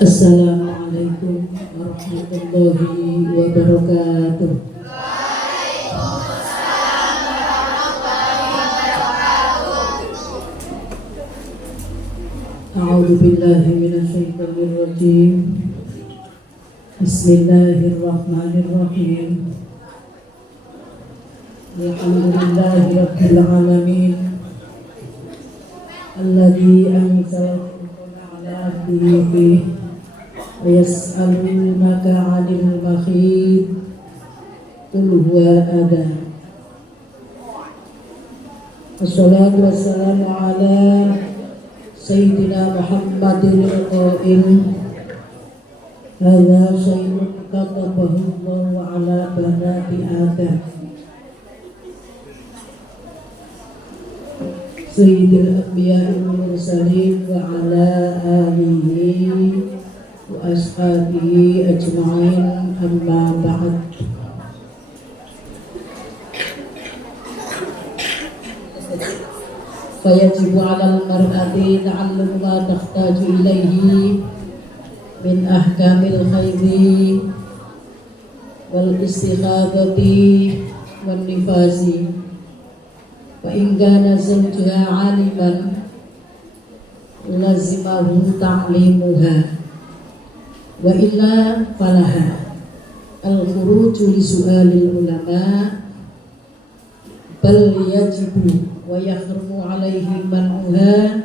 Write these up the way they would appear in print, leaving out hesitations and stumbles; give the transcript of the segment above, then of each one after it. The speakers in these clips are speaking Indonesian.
Assalamualaikum warahmatullahi wabarakatuh. A'udzu billahi minasyaitonir rajim. Bismillahirrahmanirrahim. Alhamdulillahi rabbil alamin. Alladzi anzala ala abdihi wa yas'alunaka 'anil mahid qul huwa adhan. Wassalatu wassalamu ala Sayyidina Muhammadin al-Qail hadza syai'un katabahu Allahu ala banati Adam Sayyidil Anbiya'i wal Mursalin wa ala alihi wa ashabihi ajma'in, amma ba'd. Fayajibu 'alal mar'ati ta'allumu ma tahtaju ilaihi min ahkamil khairi wal istighadati wan nifasi. Wa in kana zawjuha 'aliman lazimahu ta'limuha wa illa falaha al-khuruju li su'alil ulama bal yajibu wa yahrumu 'alaihi man'uha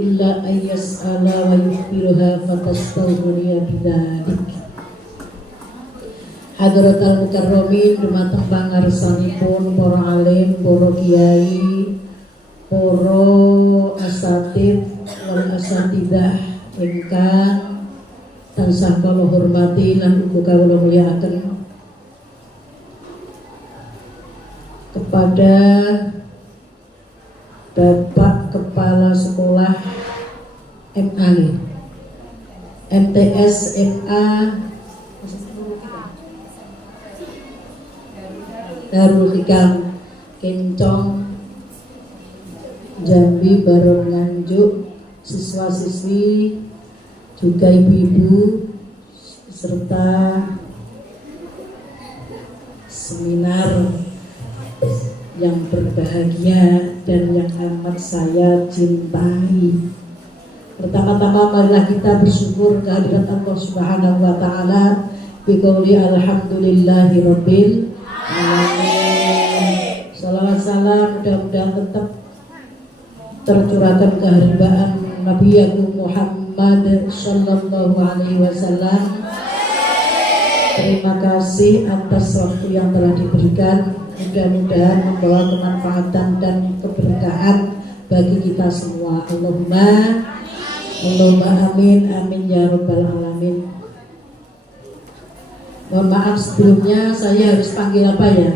illa an yas'ala wa yukhbiruha fatastawriya bidzalik. Hadratal mukarramin dumateng pangarsanipun para alim, para kiai, para asatid wal asatidah ingkang tansah kula hormati lan uga kula mulyakaken, kepada Bapak Kepala Sekolah MA MTS MA Darul Hikam Kencong Jambi Baron Nganjuk, siswa-siswi juga ibu-ibu serta seminar yang berbahagia dan yang amat saya cintai. Pertama-tama marilah kita bersyukur kehadirat Allah Subhanahu wa taala biqouli alhamdulillahi rabbil alamin. Salawat salam mudah-mudahan tetap tercurahkan keharbaan Nabi Muhammad sallallahu alaihi wasallam. Terima kasih atas waktu yang telah diberikan. Mudah-mudahan membawa kemanfaatan dan keberkahan bagi kita semua. Allahumma amin amin ya rabbal alamin. Mohon maaf sebelumnya, saya harus panggil apa ya?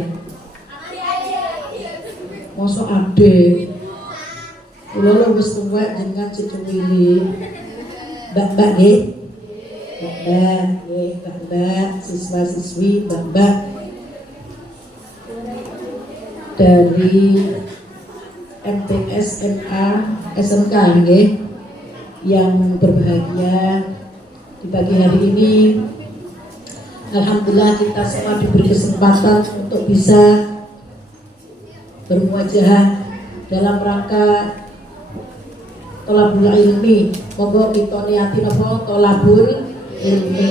Mosok ade. Kula wis tuwek jenengan cucu-cucu Mbak nggih. Mbak, siswa-siswi, Mbak dari MTS MA SMK nggih, yang berbahagia di pagi hari ini. Alhamdulillah kita semua diberi kesempatan untuk bisa bermuajahah dalam rangka tolabul ilmi. Monggo kita niati napa tolabul ilmi.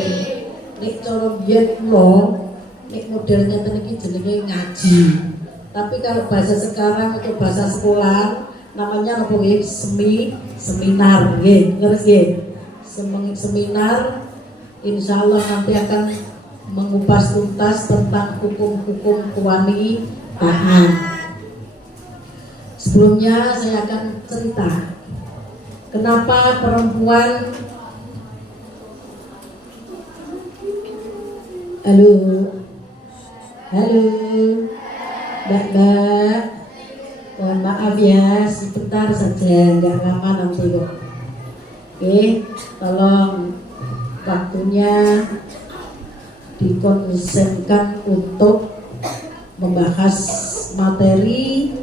Nek cara biyen kula nek model ngeten iki jenenge ngaji. Tapi kalau bahasa sekarang atau bahasa sekolah namanya apa nggih? Seminar nggih. Ngerti nggih? Seminar insyaallah nanti akan mengupas tuntas tentang hukum-hukum kewanitaan. Sebelumnya saya akan cerita kenapa perempuan halo Mbak, mohon maaf ya, sebentar saja, nggak lama nanti kok. Oke, tolong waktunya dikonsenkan untuk membahas materi.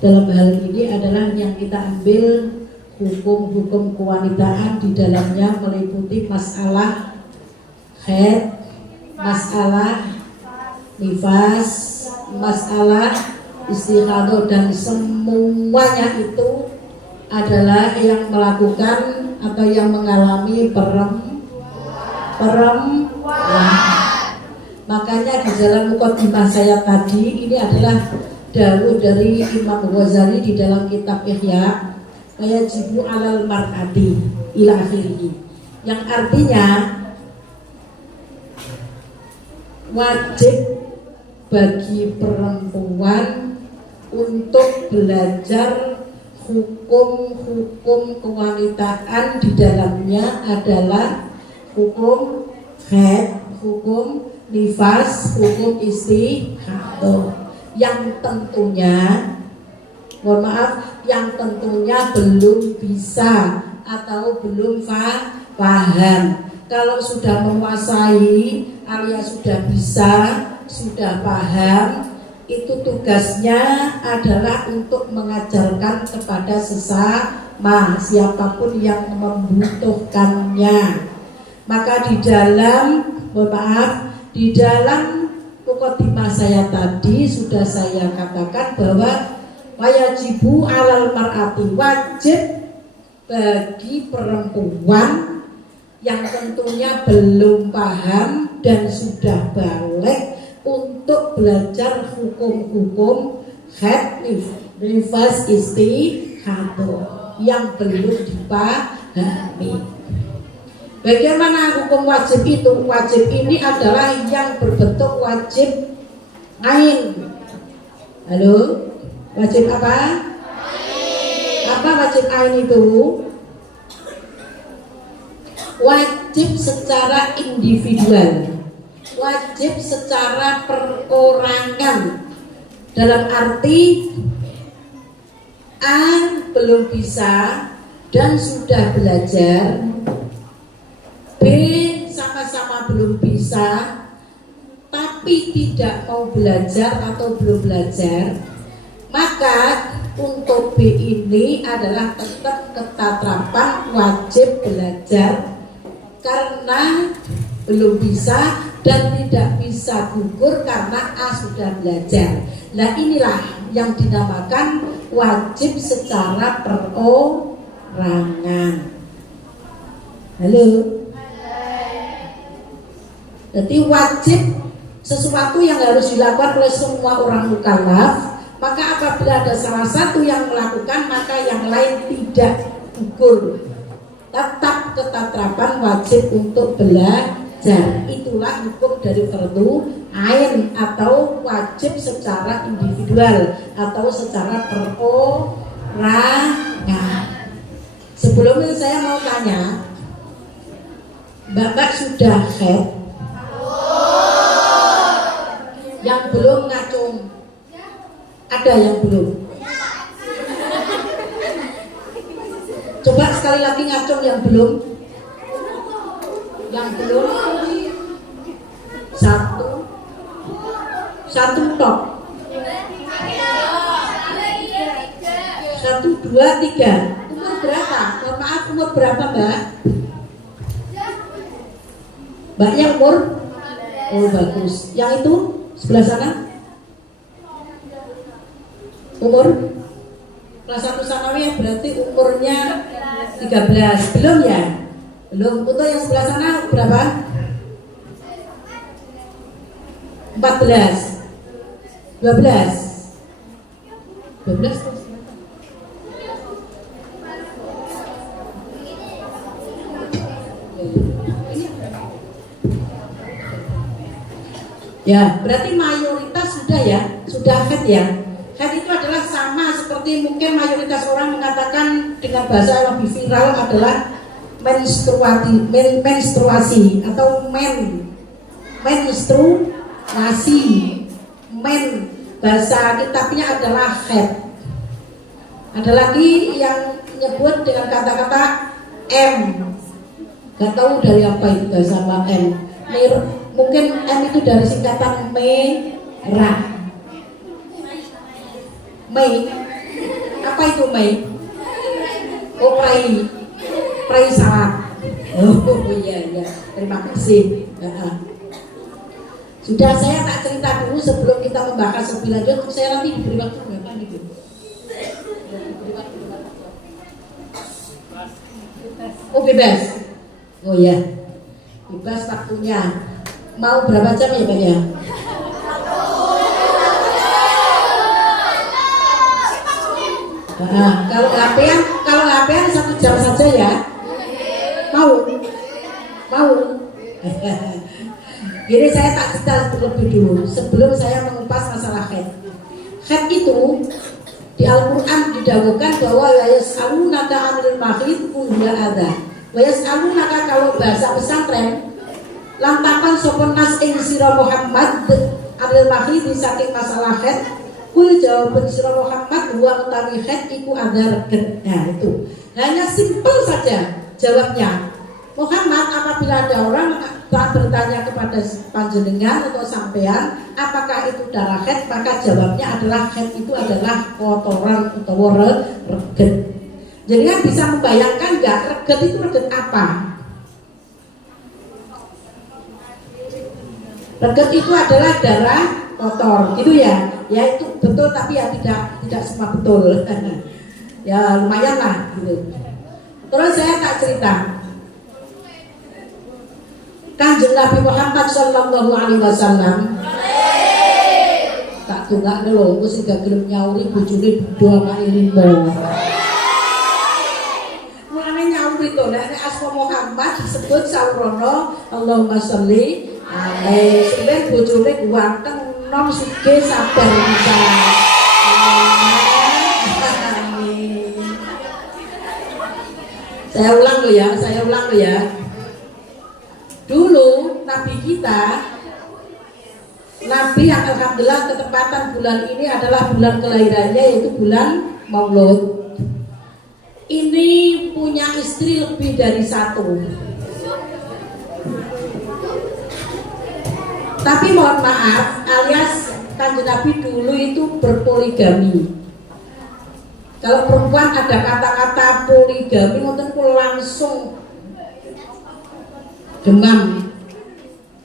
Dalam hal ini adalah yang kita ambil hukum-hukum kewanitaan di dalamnya meliputi masalah haid, masalah nifas, masalah istihadah, dan semuanya itu adalah yang melakukan atau yang mengalami perempuan. Makanya di dalam mukadimah saya tadi ini adalah dawuh dari Imam Ghazali di dalam kitab Ihya, wayajibu alal mar'ati ila akhirih, yang artinya wajib bagi perempuan untuk belajar hukum-hukum kewanitaan. Di dalamnya adalah hukum haid, hukum nifas, hukum istihadah, yang tentunya, mohon maaf, yang tentunya belum bisa atau belum paham. Kalau sudah menguasai alias sudah bisa, sudah paham, itu tugasnya adalah untuk mengajarkan kepada sesama, siapapun yang membutuhkannya. Maka di dalam, mohon maaf, di dalam mukadimah saya tadi sudah saya katakan bahwa wajibu alal mar'ati, wajib bagi perempuan yang tentunya belum paham dan sudah balik untuk belajar hukum-hukum haid, nifas, istihadah yang belum dipahami. Bagaimana hukum wajib itu? Wajib ini adalah yang berbentuk wajib ain. Halo? Wajib apa? Apa wajib ain itu? Wajib secara individual, wajib secara perorangan. Dalam arti A belum bisa dan sudah belajar, B sama-sama belum bisa tapi tidak mau belajar atau belum belajar, maka untuk B ini adalah tetap ketetapan wajib belajar karena belum bisa dan tidak bisa gugur karena A sudah belajar. Nah, inilah yang dinamakan wajib secara perorangan. Halo? Jadi wajib sesuatu yang harus dilakukan oleh semua orang mukallaf, maka apabila ada salah satu yang melakukan maka yang lain tidak gugur. Tetap ketetapan wajib untuk belajar. Itulah hukum dari fardu ain atau wajib secara individual atau secara perorangan. Sebelumnya saya mau tanya, Bapak sudah haid? Yang belum ngacung? Ada yang belum? Coba sekali lagi ngacung yang belum. Yang belum. Satu tok. 1, 2, 3. Umur berapa? Mohon maaf, umur berapa Mbak? Mbaknya umur? Oh bagus. Yang itu sebelah sana? Umur? Kelas 1 sanawiyah berarti umurnya 13. Belum ya? Belum. Untuk yang sebelah sana berapa? 14. 12. 12. Ya, berarti mayoritas sudah ya, sudah haid ya. Haid itu adalah sama seperti mungkin mayoritas orang mengatakan dengan bahasa yang lebih viral adalah menstruasi atau menstruasi. Bahasa kitabnya adalah haid. Ada lagi yang menyebut dengan kata-kata M. Gak tahu dari apa itu bahasa M. Mungkin M itu dari singkatan merah. Mei. Apa itu Mei? Oh, prai salam. Oh iya iya, terima kasih. Sudah, saya tak cerita dulu sebelum kita membahas lebih lanjut. Saya nanti diberi waktu berapa gitu? Oh bebas. Oh iya, bebas waktunya. Mau berapa jam ya Pak ya? Kalau HP-an 1 jam saja ya. Mau. Jadi saya tak cerita terlebih dulu sebelum saya mengupas masalah haid. Haid itu di Al-Quran didawukan bahwa yas'alunaka 'anil mahid huwa adza. Wa yas'alunaka, kalau bahasa pesantren, lantakan sopon nas ing sira Muhammad 'anil mahid saking masalah haid. Kul jawaban sira Muhammad huwa utawi haid iku adza regen. Nah itu hanya simpel saja jawabnya. Muhammad, apabila ada orang bertanya kepada panjenengan atau sampean apakah itu darah haid, maka jawabnya adalah haid itu adalah kotoran atau regen. Jadi kan bisa membayangkan nggak, regen itu regen apa? Regen itu adalah darah kotor, gitu ya? Ya itu betul, tapi ya tidak semua betul. Ya lumayan lah gitu. Terus saya tak cerita. Kanjeng Nabi Muhammad Sallallahu Alaihi Wasallam tak tunggak dulu, aku sih gak gelem nyauri bojone doa ngailinmu. Mulane nyauri to, nek asma Muhammad disebut saurono Allahumma sholli alaihi. Sampeyan bojone ganteng, nom sugih, sabar bisa. Saya ulang lo ya. Dulu Nabi kita, Nabi yang alhamdulillah ketepatan bulan ini adalah bulan kelahirannya, yaitu bulan Maulud. Ini punya istri lebih dari 1. Tapi mohon maaf, alias Kanjeng Nabi dulu itu berpoligami. Kalau perempuan ada kata-kata poligami, mungkin langsung demam,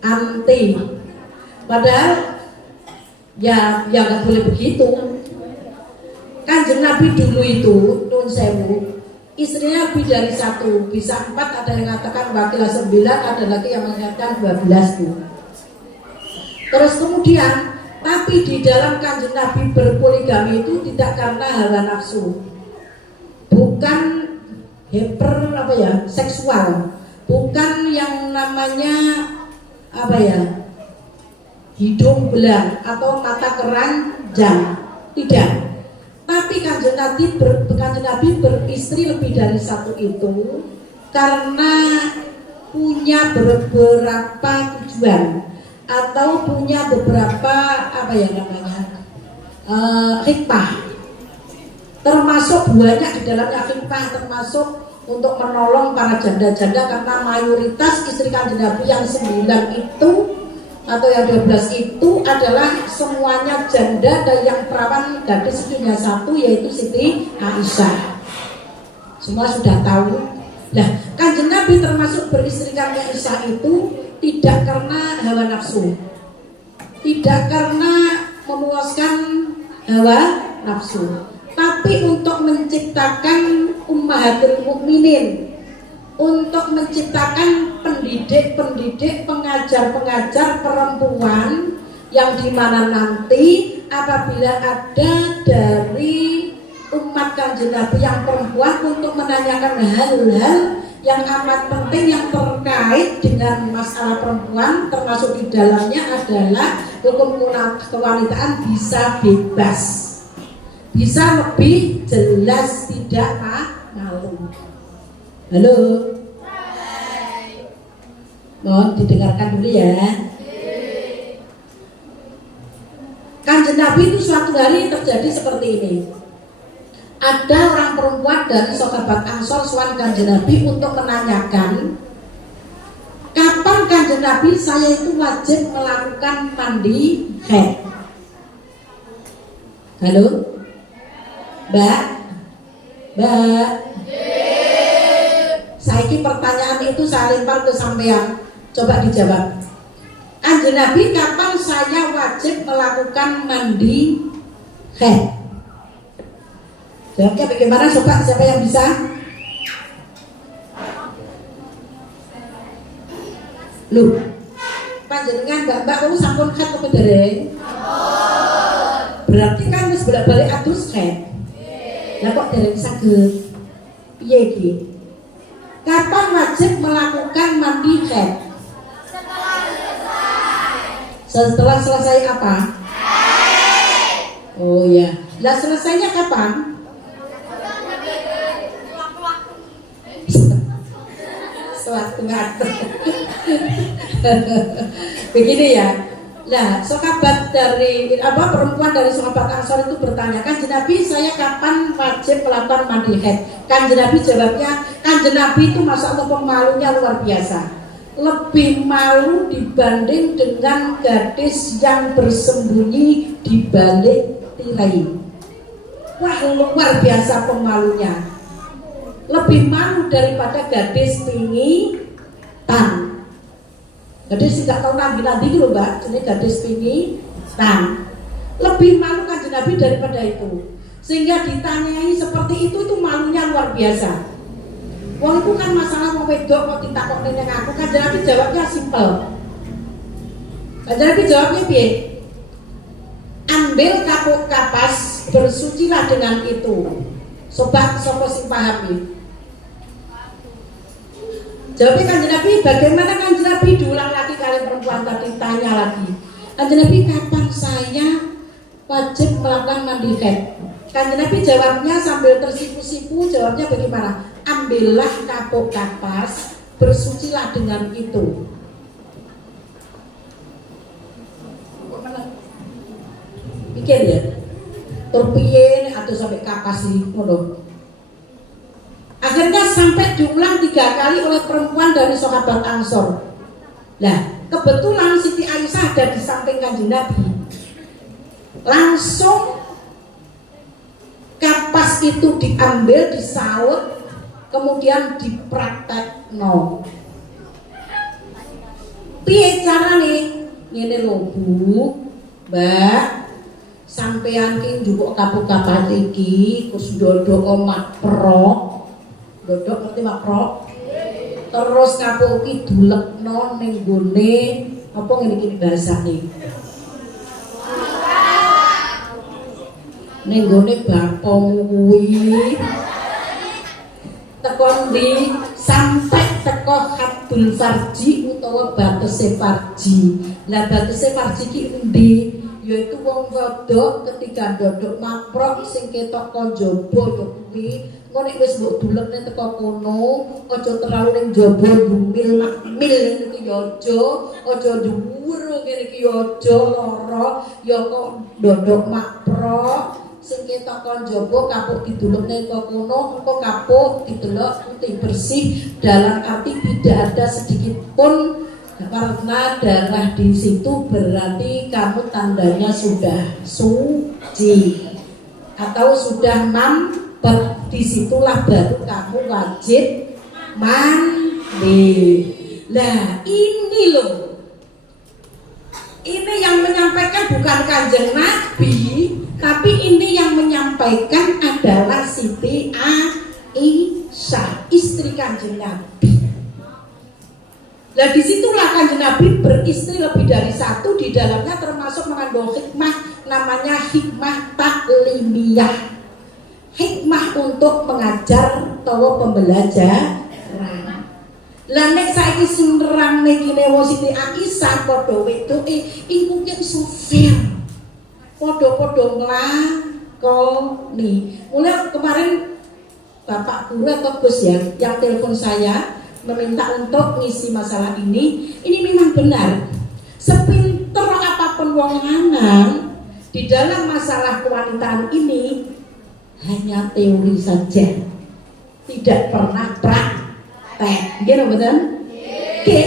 anti. Padahal ya nggak boleh begitu. Kanjeng Nabi dulu itu nun sewu, istrinya lebih dari 1, bisa 4, ada yang mengatakan wakil 9, ada lagi yang mengatakan 12 tuh. Terus kemudian, tapi di dalam Kanjeng Nabi berpoligami itu tidak karena hawa nafsu, bukan seksual. Bukan yang namanya hidung belang atau mata keranjang, tidak. Tapi Kanjeng Nabi beristri lebih dari 1 itu karena punya beberapa tujuan atau punya beberapa hikmah. Termasuk banyak di dalamnya hikmah, termasuk untuk menolong para janda-janda, karena mayoritas istri Kanjeng Nabi yang 9 itu atau yang 12 itu adalah semuanya janda, dan yang perawan gadis punya 1, yaitu Siti Aisyah. Semua sudah tahu. Nah, Kanjeng Nabi termasuk beristrikan Aisyah itu tidak karena hawa nafsu, tidak karena memuaskan hawa nafsu, tapi untuk menciptakan ummahatul mukminin, untuk menciptakan pendidik-pendidik, pengajar-pengajar perempuan yang dimana nanti apabila ada dari umat Kanjeng Nabi yang perempuan untuk menanyakan hal-hal yang amat penting yang terkait dengan masalah perempuan, termasuk di dalamnya adalah hukum kewanitaan, bisa bebas, bisa lebih jelas, tidak malu. Halo, mohon didengarkan dulu ya. Kanjeng Nabi itu suatu hari terjadi seperti ini. Ada orang perempuan dari sahabat Ansor sowan Kanjeng Nabi untuk menanyakan, kapan Kanjeng Nabi saya itu wajib melakukan mandi haid. Halo, Mbak. Saiki pertanyaan itu saya lempar ke sampean, coba dijawab. Kanjeng Nabi, kapan saya wajib melakukan mandi haid? Jawabnya bagaimana? Coba siapa yang bisa? Loh, panjenengan mbak-mbak kamu sampun haid apa dereng? Berarti kan wis bolak-balik adus haid. Lah kok dereng saged? Piye iki? Kapan wajib melakukan mandi haid? Setelah selesai apa? Oh ya. Lah selesainya kapan? Sewaktu-waktu. Begini ya. Nah, sahabat dari perempuan dari sahabat Ansor itu bertanya, Kanjeng Nabi, saya kapan wajib melakukan mandi haid? Kanjeng Nabi jawabnya, Kanjeng Nabi itu masa Allah pemalunya luar biasa. Lebih malu dibanding dengan gadis yang bersembunyi di balik tirai. Wah, luar biasa pemalunya. Lebih malu daripada gadis pingitan. Gadis tidak tahu nabi-nabi gitu mbak, jadi gadis pingitan. Lebih malu Kanjeng Nabi daripada itu. Sehingga ditanyai seperti itu malunya luar biasa. Wong itu kan masalah mau wedok kok ditakok ning aku. Kanjeng Nabi jawabnya simpel. Kanjeng Nabi jawabnya piye? Ambil kapuk kapas, bersucilah dengan itu. Sobat sapa sing paham iki? Jawabnya Kanjeng Nabi, bagaimana Kanjeng Nabi? Diulang lagi kalian perempuan tadi tanya lagi. Kanjeng Nabi, kapan saya wajib melakukan mandi haid? Kanjeng Nabi jawabnya sambil tersipu-sipu, jawabnya bagaimana? Ambillah kapuk kapas, bersucilah dengan itu. Pikir ya, terpiye atau sampai kapas ini, ngono. Akhirnya sampai diulang 3 kali oleh perempuan dari sahabat Ansor. Nah, kebetulan Siti Aisyah ada di samping Kanjeng Nabi. Langsung kapas itu diambil, disaut, kemudian dipraktekno. Piye carane? Ngene lho, Bu, Mbak. Sampeyan ki njupuk kapuk kapas iki, kus ndodok makro. Dodok ngerti makro? Terus kapuk iki dulekno ning gone apa ngene iki bahasane? Ning gone bapakmu kuwi. Teko ndi sampai teko haddul farji utawa batese farji. Lah batese farji ki endi? Yaitu wong wedok ketika dodok maprok sing ketok konjaba yo kuwi engko nek wis mbok dulekne teko kono aja terlalu ning jaba dumil makmil iki yo aja dhuwur ngene iki yo aja lara ya kok dodok maprok sing ketok konjaba kapuk didulekne teko kono engko kapuk didelok putih bersih dalam arti tidak ada sedikit pun karena darah di situ berarti kamu tandanya sudah suci atau sudah mampet. Disitulah baru kamu wajib mandi. Nah ini loh, ini yang menyampaikan bukan Kanjeng Nabi, tapi ini yang menyampaikan adalah Siti Aisyah, istri Kanjeng Nabi. Nah disitulah Kanjeng Nabi beristri lebih dari satu, di dalamnya termasuk mengandung hikmah, namanya hikmah taklimiyah, hikmah untuk mengajar atau pembelajaran. Lah nek saiki sing nerang niki wong Siti Aisyah padha wedoke iku ki sufir. Padha-padha nglakoni. Mulai kemarin Bapak Guru atau Gus ya yang telepon saya meminta untuk ngisi masalah ini memang benar. Sepinter apapun wong lanang di dalam masalah kewanitaan ini hanya teori saja, tidak pernah praktek. Gitu betul? Oke,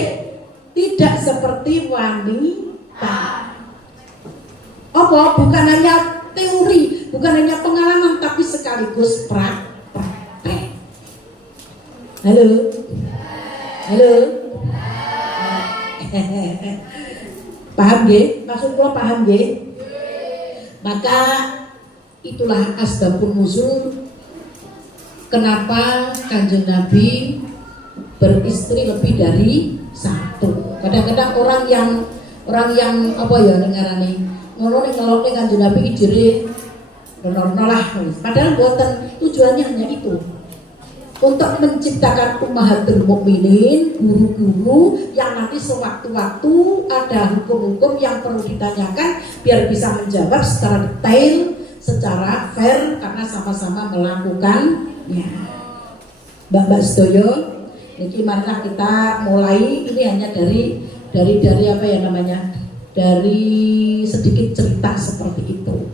tidak seperti wanita. Apa? Bukan hanya teori, bukan hanya pengalaman, tapi sekaligus praktek. Halo? Halo? Paham nggih? Maksud kula paham nggih? Maka itulah asbabun nuzul kenapa Kanjeng Nabi beristri lebih dari satu. Kadang-kadang orang yang apa ya ngarani ngono ning ngelokne Kanjeng Nabi ijere bener lah. Padahal buatan tujuannya hanya itu. Untuk menciptakan ummahatul mukminin, guru-guru yang nanti sewaktu-waktu ada hukum-hukum yang perlu ditanyakan biar bisa menjawab secara detail, secara fair karena sama-sama melakukannya. Mbak Sedoyo, jadi marilah kita mulai. Ini hanya dari apa ya namanya? Dari sedikit cerita seperti itu.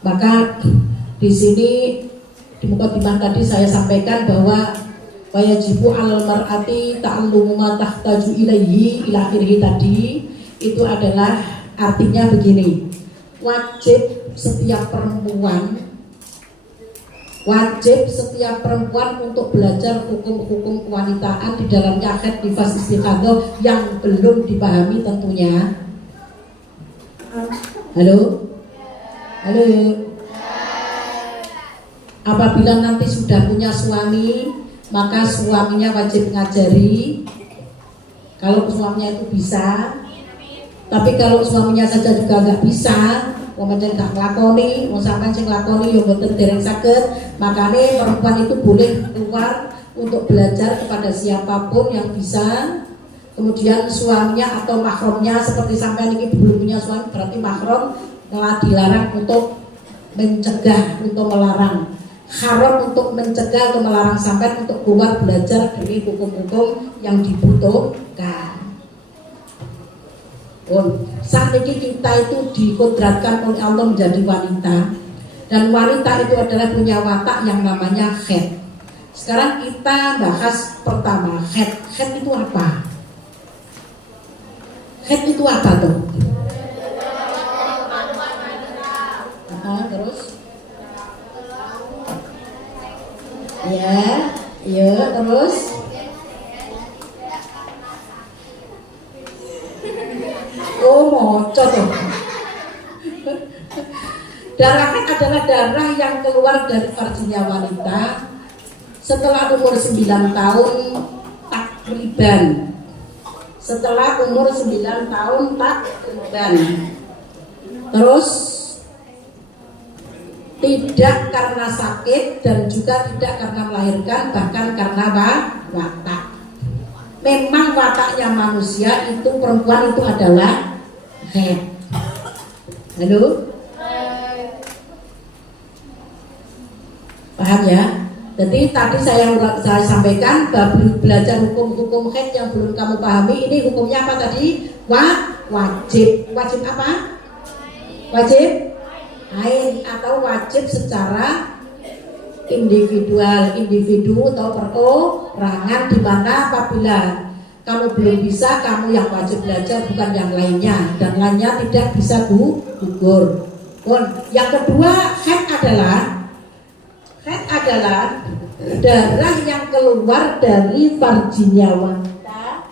Maka di sini di mukadimah tadi saya sampaikan bahwa wajibu al mar'ati ta'allumu ma tahtaju ilaihi ila akhirih tadi itu adalah artinya begini. Wajib setiap perempuan untuk belajar hukum-hukum kewanitaan di dalamnya haid, nifas, istihadah yang belum dipahami tentunya. Halo? Halo? Apabila nanti sudah punya suami, maka suaminya wajib ngajari. Kalau suaminya itu bisa. Tapi kalau suaminya saja juga nggak bisa, pancen gak nglakoni, wong sampean sing nglakoni ya mboten dereng saged, makane perempuan itu boleh keluar untuk belajar kepada siapapun yang bisa. Kemudian suaminya atau mahramnya seperti sampean ini belum punya suami, berarti mahram telah dilarang untuk mencegah, untuk melarang. Haram untuk mencegah atau melarang sampean untuk keluar belajar dari hukum-hukum yang dibutuhkan. Saat ini kita itu dikodratkan oleh Allah menjadi wanita, dan wanita itu adalah punya watak yang namanya haid. Sekarang kita bahas pertama haid. Haid itu apa? Haid itu apa tuh? Terus? Ya, terus? Oh, mocot tuh. Darah haid adalah darah yang keluar dari farjinya wanita setelah umur 9 tahun takriban. Setelah umur 9 tahun takriban. Terus tidak karena sakit dan juga tidak karena melahirkan, bahkan karena watak. Memang wataknya manusia itu perempuan itu adalah haid. Halo? Paham ya? Jadi tadi saya sampaikan belajar hukum-hukum haid yang belum kamu pahami. Ini hukumnya apa tadi? Wajib. Wajib apa? Wajib haid atau wajib secara individu atau perorangan, di mana apabila kamu belum bisa, kamu yang wajib belajar, bukan yang lainnya, dan lainnya tidak bisa gugur. Yang kedua, haid adalah darah yang keluar dari farjinya wanita.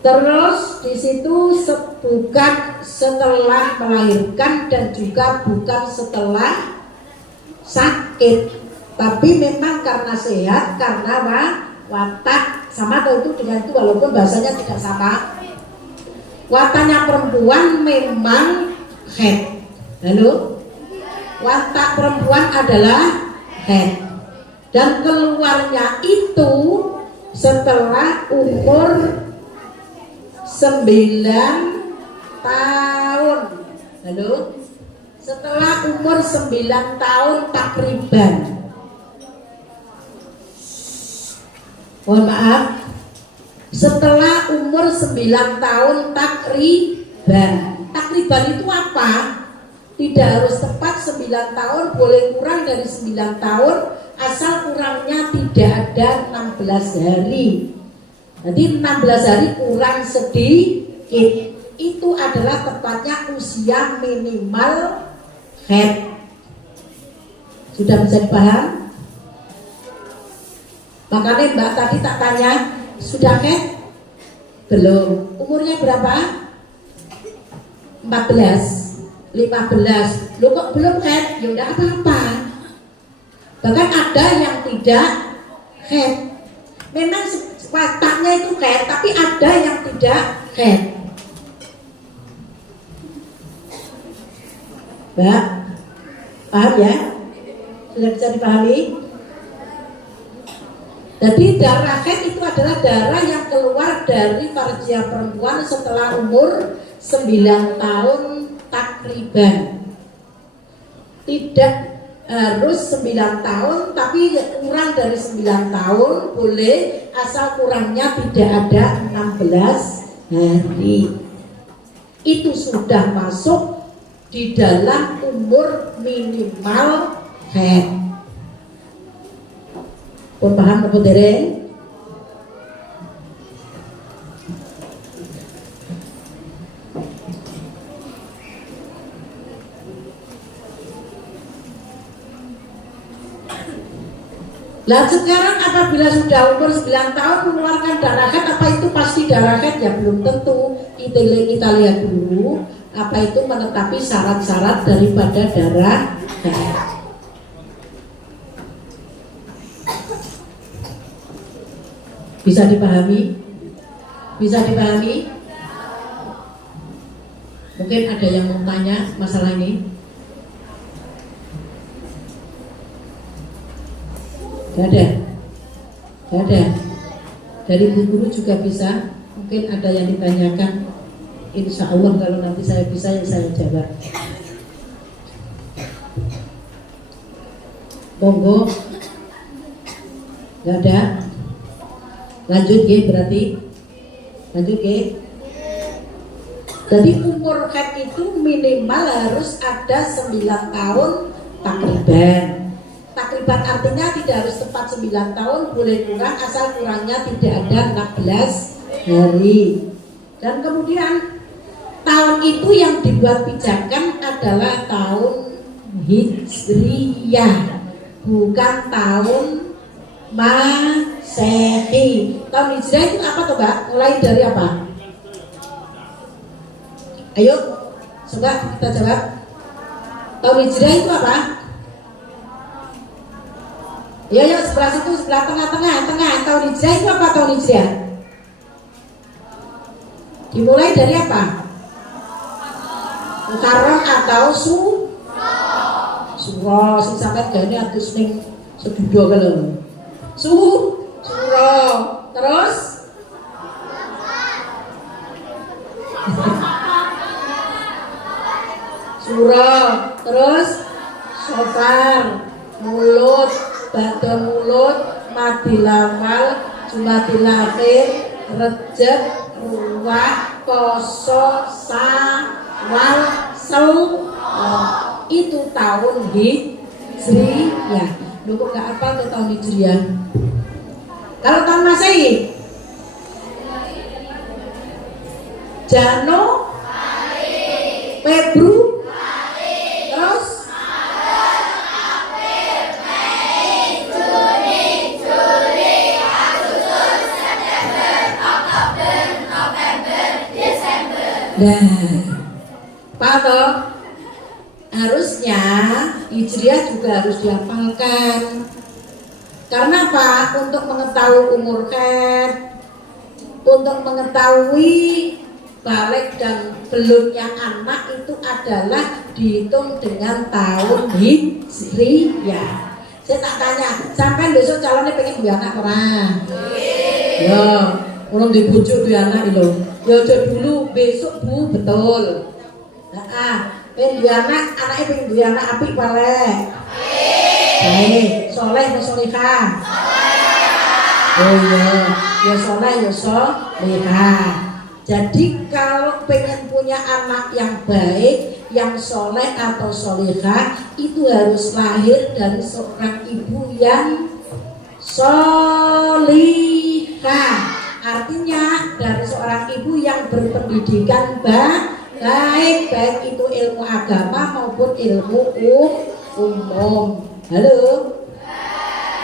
Terus di situ bukan setelah melahirkan dan juga bukan setelah sakit, tapi memang karena sehat, karena watak. Sama atau itu dengan itu, walaupun bahasanya tidak sama. Wataknya perempuan memang haid. Lalu watak perempuan adalah haid, dan keluarnya itu setelah umur 9 tahun. Lalu setelah umur 9 tahun takriban. Mohon maaf, setelah umur 9 tahun takriban. Takriban itu apa? Tidak harus tepat 9 tahun, boleh kurang dari 9 tahun, asal kurangnya tidak ada 16 hari. Jadi 16 hari kurang sedikit, itu adalah tepatnya usia minimal haid. Sudah bisa dipaham? Makanya Mbak tadi tak tanya, sudah head? Belum. Umurnya berapa? 14, 15. Lu kok belum head? Ya udah apa-apa. Bahkan ada yang tidak head. Memang wataknya itu head, tapi ada yang tidak head. Mbak, paham ya? Sudah bisa dipahami? Jadi darah head itu adalah darah yang keluar dari farjia perempuan setelah umur 9 tahun takriban. Tidak harus 9 tahun, tapi kurang dari 9 tahun boleh, asal kurangnya tidak ada 16 hari. Itu sudah masuk di dalam umur minimal head. Pun paham apa dereng? Nah sekarang apabila sudah umur 9 tahun mengeluarkan darah head, apa itu pasti darah head? Ya belum tentu. Kita lihat dulu apa itu menetapi syarat-syarat daripada darah head. Bisa dipahami? Bisa dipahami? Mungkin ada yang mau tanya masalah ini? Gak ada? Gak ada? Dari Bu Guru juga bisa? Mungkin ada yang ditanyakan. Insya Allah kalau nanti saya bisa, yang saya jawab. Monggo. Gak ada? Lanjut ya berarti. Lanjut ya. Jadi umur head itu minimal harus ada 9 tahun takriban. Takriban artinya tidak harus tepat 9 tahun, boleh kurang asal kurangnya tidak ada 16 hari. Dan kemudian tahun itu yang dibuat pijakan adalah tahun Hijriyah, bukan tahun Masehi. Tahun Hijriah itu apa tuh Mbak? Mulai dari apa? Ayo, coba kita jawab. Tahun Hijriah itu apa? Ya, sebelah situ, sebelah tengah. Tahun Hijriah itu apa tahun Hijriah? Dimulai dari apa? Muharram atau Suro. Sing sampai gane atus ning sedudo kalau. Suro. Terus Suro. Terus Sofar, Mulut, Bada Mulut, Madilamal, Jumadil Akhir, Rejab, Ruwah, Poso, Sawal, itu tahun Hijriyah. Lu kok gak apa tuh tahun Hijriyah? Kalau tahun Masehi? Januari, Februari, terus April, Mei, Juni, Juli, Agustus, September, Oktober, November, Desember. Nah, Pak toh, harusnya Hijriah juga harus dihafalkan. Karena apa? Untuk mengetahui umur head, untuk mengetahui balik dan belumnya anak itu adalah dihitung dengan tahun Hijriah. Saya tak tanya, sampai besok calonnya pengen punya anak orang? Ya, orang dibujuk punya anak itu. Ya dulu besok Bu, betul. Pengen punya anak, anaknya pengen punya anak apik palek. Baik, soleh atau solihah? Oh iya, ya soleh ya solihah. Jadi kalau pengen punya anak yang baik, yang soleh atau solihah, itu harus lahir dari seorang ibu yang solihah. Artinya dari seorang ibu yang berpendidikan baik itu ilmu agama maupun ilmu umum. Halo?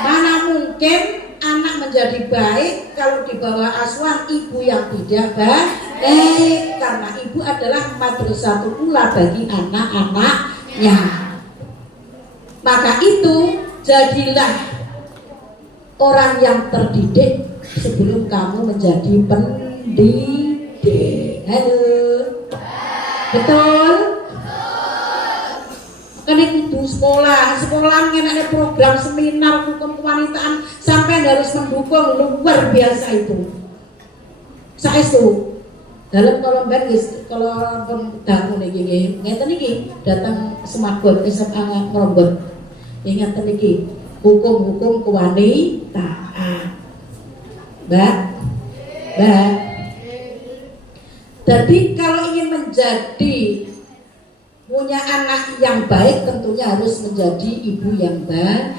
Mana mungkin anak menjadi baik kalau di bawah asuhan ibu yang tidak baik, karena ibu adalah madrasatul ula bagi anak-anaknya. Maka itu jadilah orang yang terdidik sebelum kamu menjadi pendidik. Halo, betul? Kan itu sekolah mengenai program seminar hukum kewanitaan sampai harus mendukung, luar biasa itu. Saya itu dalam kolomben kalau pendangu niki ngeten niki datang Semagon SMA Merombon. Ingat niki hukum kewanitaan. Mbak. Jadi kalau ingin menjadi punya anak yang baik tentunya harus menjadi ibu yang baik.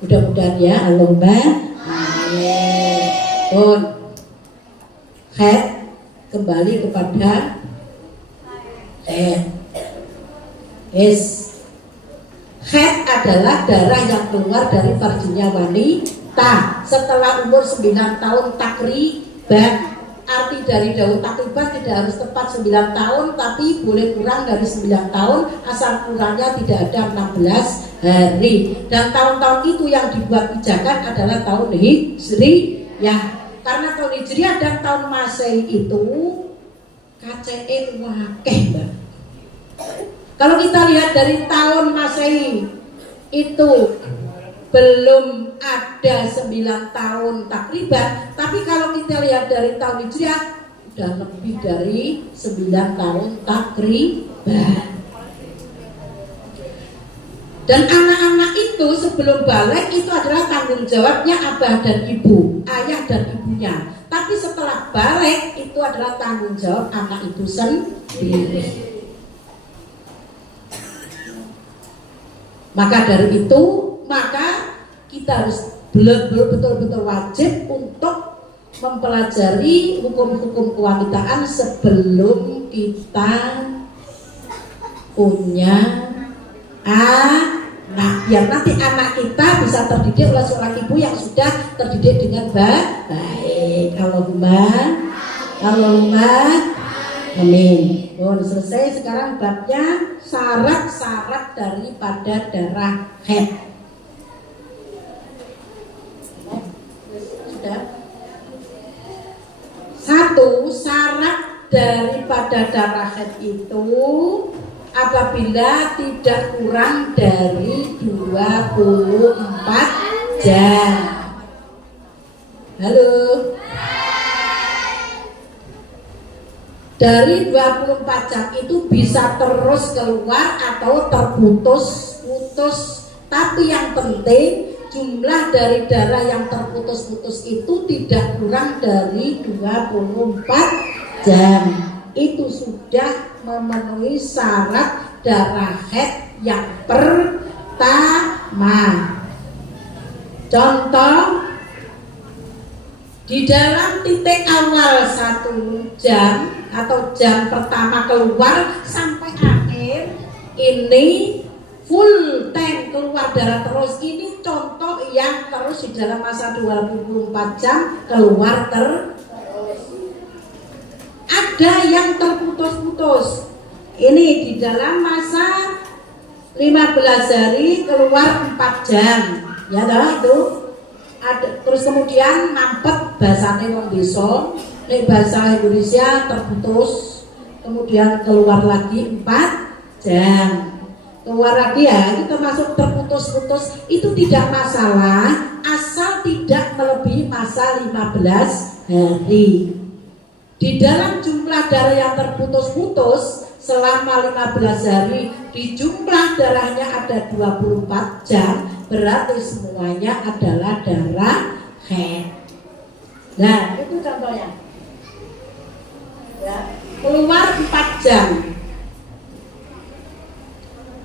Mudah-mudahan ya, Allahumma amin. Head kembali kepada head. Head adalah darah yang keluar dari farjinya wanita setelah umur 9 tahun takriban. Arti dari daun takriban tidak harus tepat 9 tahun, tapi boleh kurang dari 9 tahun asal kurangnya tidak ada 16 hari. Dan tahun-tahun itu yang dibuat pijakan adalah tahun Hijriyah. Karena tahun Hijriyah dan tahun Masehi itu KCE wakeh, Mbak. Kalau kita lihat dari tahun Masehi itu belum ada 9 tahun takriban, tapi kalau kita lihat dari tahun Hijriah sudah lebih dari 9 tahun takriban. Dan anak-anak itu sebelum balik itu adalah tanggung jawabnya abah dan ibu, ayah dan ibunya. Tapi setelah balik itu adalah tanggung jawab anak itu sendiri. Maka dari itu, maka kita harus betul-betul wajib untuk mempelajari hukum-hukum kewanitaan sebelum kita punya anak, biar nanti anak kita bisa terdidik oleh seorang ibu yang sudah terdidik dengan baik. Allahumma amin. Selesai. Sekarang babnya syarat-syarat daripada darah haid. Satu, syarat daripada darah haid itu apabila tidak kurang dari 24 jam. Halo. Dari 24 jam itu bisa terus keluar atau terputus-putus. Tapi yang penting jumlah dari darah yang terputus-putus itu tidak kurang dari 24 jam. Itu sudah memenuhi syarat darah haid yang pertama. Contoh, di dalam titik awal 1 jam atau jam pertama keluar sampai akhir ini full tank keluar darah terus. Ini contoh yang terus di dalam masa 24 jam keluar terus. Ada yang terputus-putus. Ini di dalam masa 15 hari keluar 4 jam. Ya dah itu. Ada, terus kemudian mampet bahasane wong desa, nek bahasa Indonesia terputus, kemudian keluar lagi 4 jam. Keluar lagi ya, itu termasuk terputus-putus, itu tidak masalah asal tidak melebihi masa 15 hari. Di dalam jumlah darah yang terputus-putus selama 15 hari, di jumlah darahnya ada 24 jam, berarti semuanya adalah darah haid. Nah, itu contohnya. Ya, keluar 4 jam.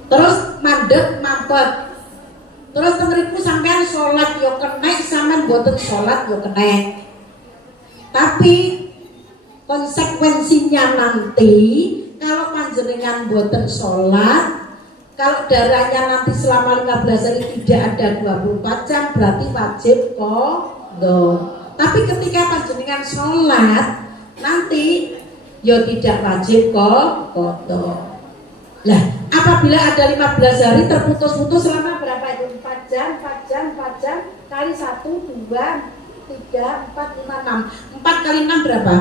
Terus mandek mampet. Terus temeriku sampean sholat yo kenek, sampean boten sholat yo kenek. Tapi konsekuensinya nanti kalau panjenengan boten sholat Kalau darahnya nanti selama 15 hari tidak ada 24 jam berarti wajib qadha. Tapi ketika panjenengan sholat nanti ya tidak wajib qadha. Lah, apabila ada 15 hari terputus-putus selama berapa itu? 4 jam kali 1, 2, 3, 4, 5, 6. 4 kali 6 berapa?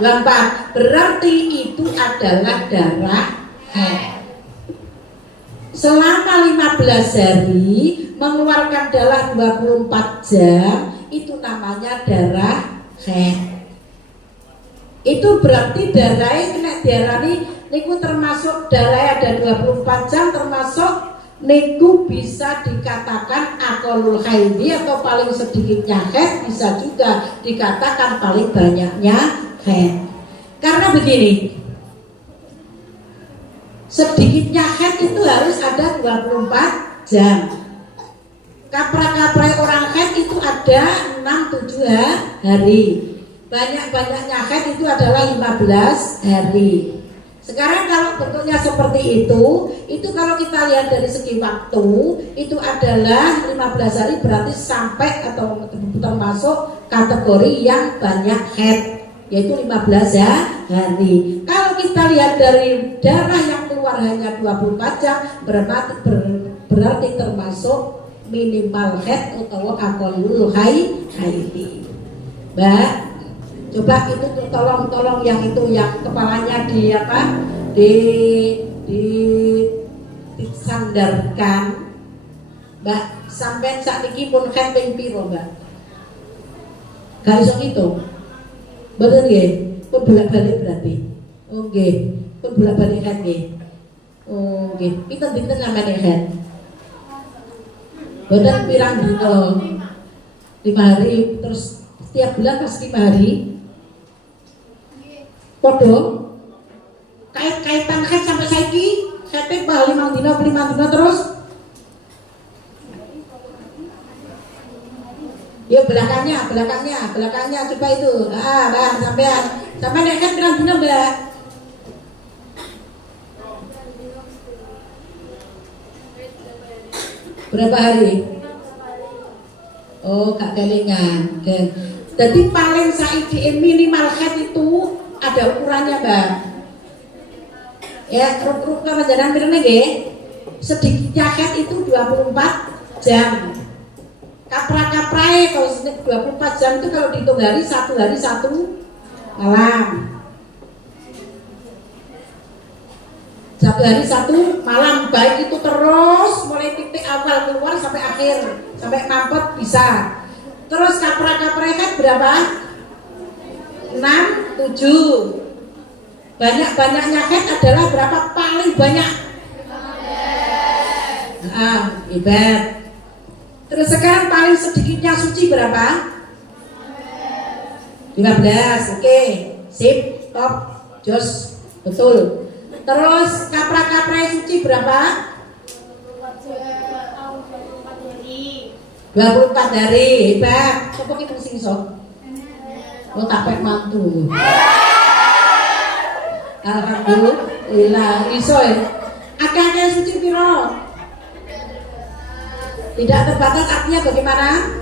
24. Berarti itu adalah darah haid. Selama 15 hari mengeluarkan darah 24 jam itu namanya darah haid. Itu berarti darahnya kena diarani niku termasuk darah ada 24 jam termasuk niku bisa dikatakan aqallul haidi atau paling sedikitnya haid, bisa juga dikatakan paling banyaknya haid. Karena begini, sedikitnya haid itu harus ada 24 jam. Kapra-kaprai orang haid itu ada 6-7 hari. Banyak-banyaknya haid itu adalah 15 hari. Sekarang kalau bentuknya seperti itu kalau kita lihat dari segi waktu, itu adalah 15 hari berarti sampai atau termasuk kategori yang banyak haid, yaitu 15 hari. Kalau kita lihat dari darah yang keluar hanya 24 jam berarti termasuk minimal haid atau aqallul haidi. Mbak, coba itu tolong yang itu yang kepalanya disandarkan. Mbak, sampai saat ini pun haid ping piro, Mbak? Gak iso gitu. Betul nggih? Pun bolak-balik berarti. Oh nggih, pun bolak-balik haid nggih. Oh nggih, pinten-pinten namanya haid? Boten pirang dino? 5 hari, terus setiap bulan pas 5 hari. Podo kaitan haid sampai saiki haid bakal 5 dino terus. Ya belakangnya coba itu. Bang, sampai nek haid pirang dino, Mbak? Berapa hari? Oh, gak kelingan. Jadi paling saiki minimal haid itu ada ukurannya, Mbak. Ya, ruk panjenengan pirene nggih? Sedikitnya haid itu 24 jam. Kapra-kaprae kalau 24 jam itu kalau dihitung hari 1 malam. 1 hari 1 malam, baik itu terus mulai titik awal keluar sampai akhir, sampai mampet bisa. Terus kapra-kaprae kan berapa? 6, 7. Banyak-banyaknya haid adalah berapa? Paling banyak 15. Ibarat. Terus sekarang paling sedikitnya suci berapa? 15. Oke, sip, top, jos, betul. Terus kapra-kaprai suci berapa? 24 hari. Hebat. Coba kita sing iso. Oh, tak pek mantu. Alhamdulillah iso ya. Akeh suci piro? Tidak terbatas artinya bagaimana?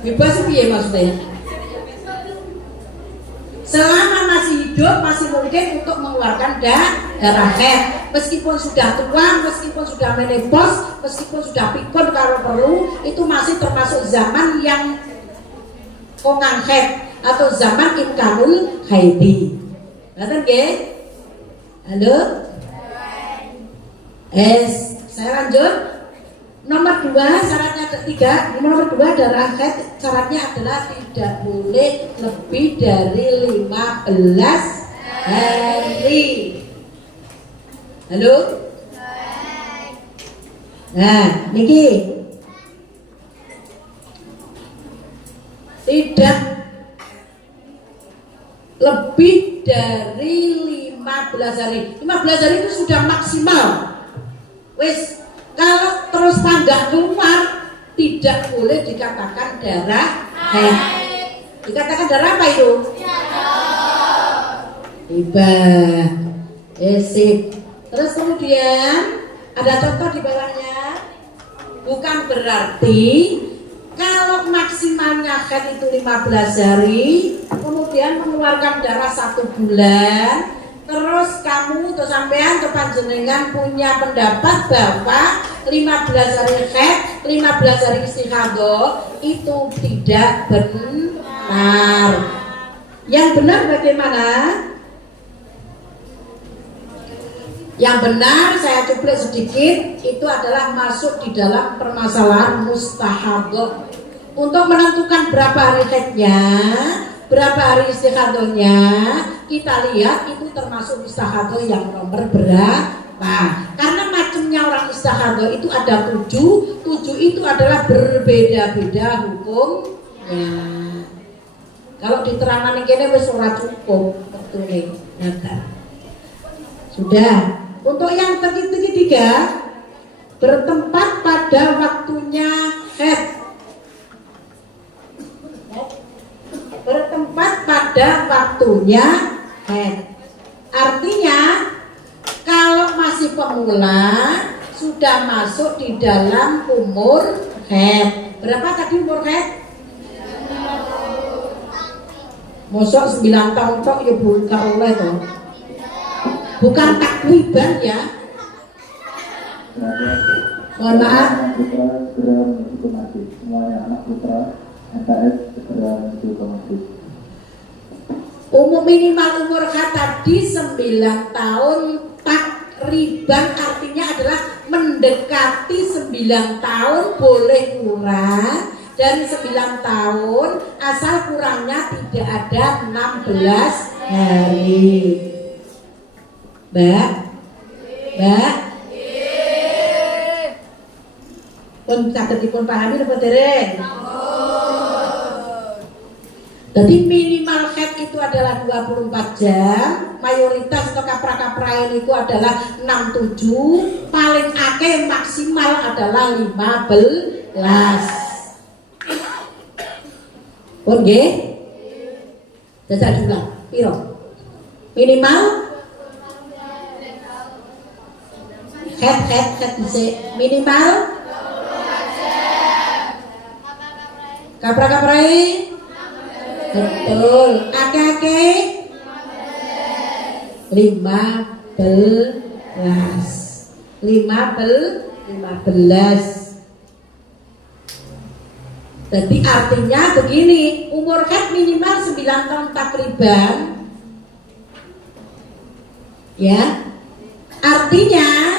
Bebas piye maksudnya? Selama masih hidup masih mungkin untuk mengeluarkan darah haid. Meskipun sudah tua, meskipun sudah menopause, meskipun sudah pikun kalau perlu, itu masih termasuk zaman yang kongang haid atau zaman imkanul haidi. Ngerti nggih? Halo? Saya lanjut. Nomor 2 syaratnya ketiga. Nomor 2 darah haid syaratnya adalah tidak boleh lebih dari 15 hari. Halo? Nah, niki tidak lebih dari 15 hari. 15 hari itu sudah maksimal. Wes, kalau terus panggah keluar tidak boleh dikatakan darah haid. Dikatakan darah apa itu? Ibah. Sip. Terus kemudian ada contoh di bawahnya. Bukan berarti kalau maksimalnya haid itu 15 hari, kemudian mengeluarkan darah 1 bulan, terus kamu atau sampean atau panjenengan punya pendapat bahwa 15 hari haid, 15 hari istihadah itu tidak benar. Yang benar bagaimana? Yang benar saya cuplik sedikit, itu adalah masuk di dalam permasalahan mustahadah. Untuk menentukan berapa hari haidnya, berapa hari istihadahnya, kita lihat itu termasuk istihadah yang nomor berapa. Karena macamnya orang istihadah itu ada 7 itu adalah berbeda-beda hukumnya. Kalau diterangkan ini wis ora cukup, betul nih. Sudah. Untuk yang ketiga, bertempat pada waktunya haid. Bertempat pada waktunya haid. Artinya kalau masih pemula sudah masuk di dalam umur haid. Berapa tadi umur haid? Mosok 9 tahun tok ya buka oleh toh. Bukan takriban ya. Mohon maaf. Umum minimal umur haid tadi 9 tahun takriban, artinya adalah mendekati 9 tahun, boleh kurang dari 9 tahun asal kurangnya tidak ada 16 hari. Mbak pun saged dipun pahami napa dereng? Jadi minimal haid itu adalah 24 jam, mayoritas atau kapra-kaprain itu adalah 67, paling akeh maksimal adalah 15. Pun nggih? Jajal jumlah piro? Minimal head bisa minimal kapra-kaprai betul ake-ake 15. Jadi artinya begini, umur haid minimal 9 tahun takriban ya. Artinya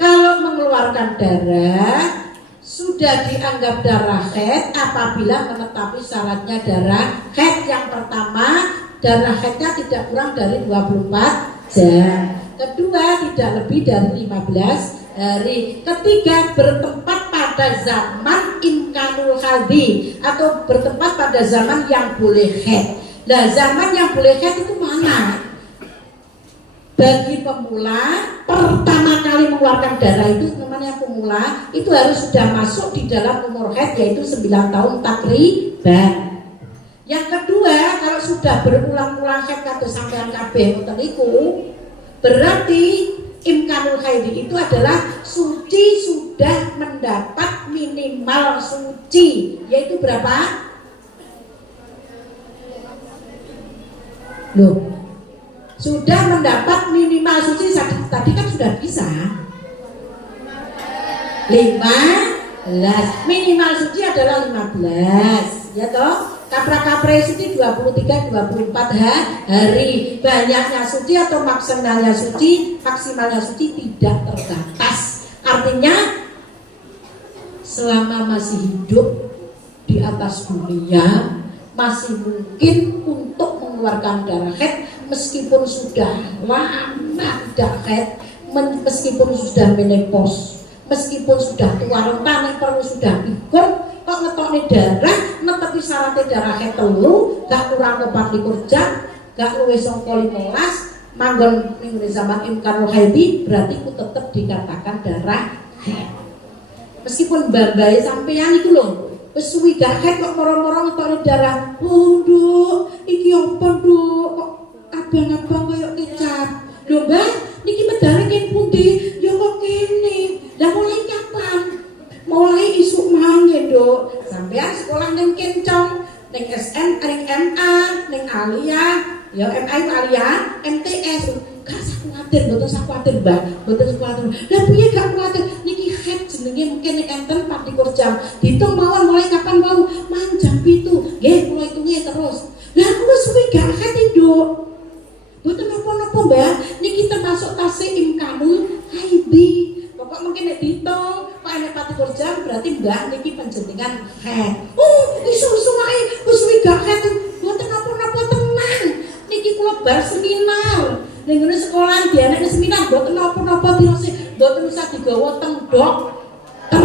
kalau mengeluarkan darah sudah dianggap darah haid apabila menetapi syaratnya darah haid. Yang pertama, darah haidnya tidak kurang dari 24 jam. Kedua, tidak lebih dari 15 hari. Ketiga, bertempat pada zaman imkanul haidi atau bertempat pada zaman yang boleh haid. Nah, zaman yang boleh haid itu mana? Bagi pemula, pertama kali mengeluarkan darah itu namanya pemula, itu harus sudah masuk di dalam umur haid, yaitu 9 tahun takriban. Yang kedua, kalau sudah berulang-ulang haid atau sampean kabeh ngoten niku, berarti imkanul haidi itu adalah suci sudah mendapat minimal suci, yaitu berapa? Loh, sudah mendapat minimal suci tadi kan sudah bisa 15, minimal suci adalah 15 ya toh. Kapra-kapra suci 23-24 hari. Banyaknya suci atau maksimalnya suci tidak terbatas. Artinya selama masih hidup di atas dunia masih mungkin untuk mengeluarkan darah haid, meskipun sudah lama tidak haid, meskipun sudah menopause, meskipun sudah tua renta, perlu sudah ikut, kok ngetokne darah, netepi syaratnya darah haid telu, gak kurang 24 jam, gak luwih saka 15, manggon ning zaman imkanul haidi, berarti ku tetap dikatakan darah haid. Meskipun babae sampeyan iku lho, wis suwi gak haid kok moro-moro ngetokne darah. Oh, Nduk, iki opo, Nduk? Kok abang-abang koyo kecap. Lho, Mbak, niki ngedare ning pundi? Ya kok kene. Lah mulai kapan? Mulai isuk mangke, Nduk. Sampeyan sekolah ning Kencong, ning SM, ning MA, ning Alia, ya MA Alia, MTS. Gak usah kuwatir, mboten usah kuwatir, Mbak. Mboten usah kuwatir. Lah piye gak kuwatir? Niki head jenenge mungkin enten 24 jam. Ditung mawon mulai kapan mau? Manjang pitu. Nggih, kula hitunge terus. Lah kula suwi gak head, Nduk. Mboten napa-napa, Mbak. Niki termasuk tasih imkanul haidi. Pokok mungkin nek ditung, Pak nek 24 jam berarti Mbak niki panjenengan head. Oh, isu-isu wae wis suwi gak head. Mboten napa-napa tenang. Niki kula bar seminar. Ning ngene sekolahan dianek seminar mboten napa-napa pirose, mboten usah digawa teng dokter.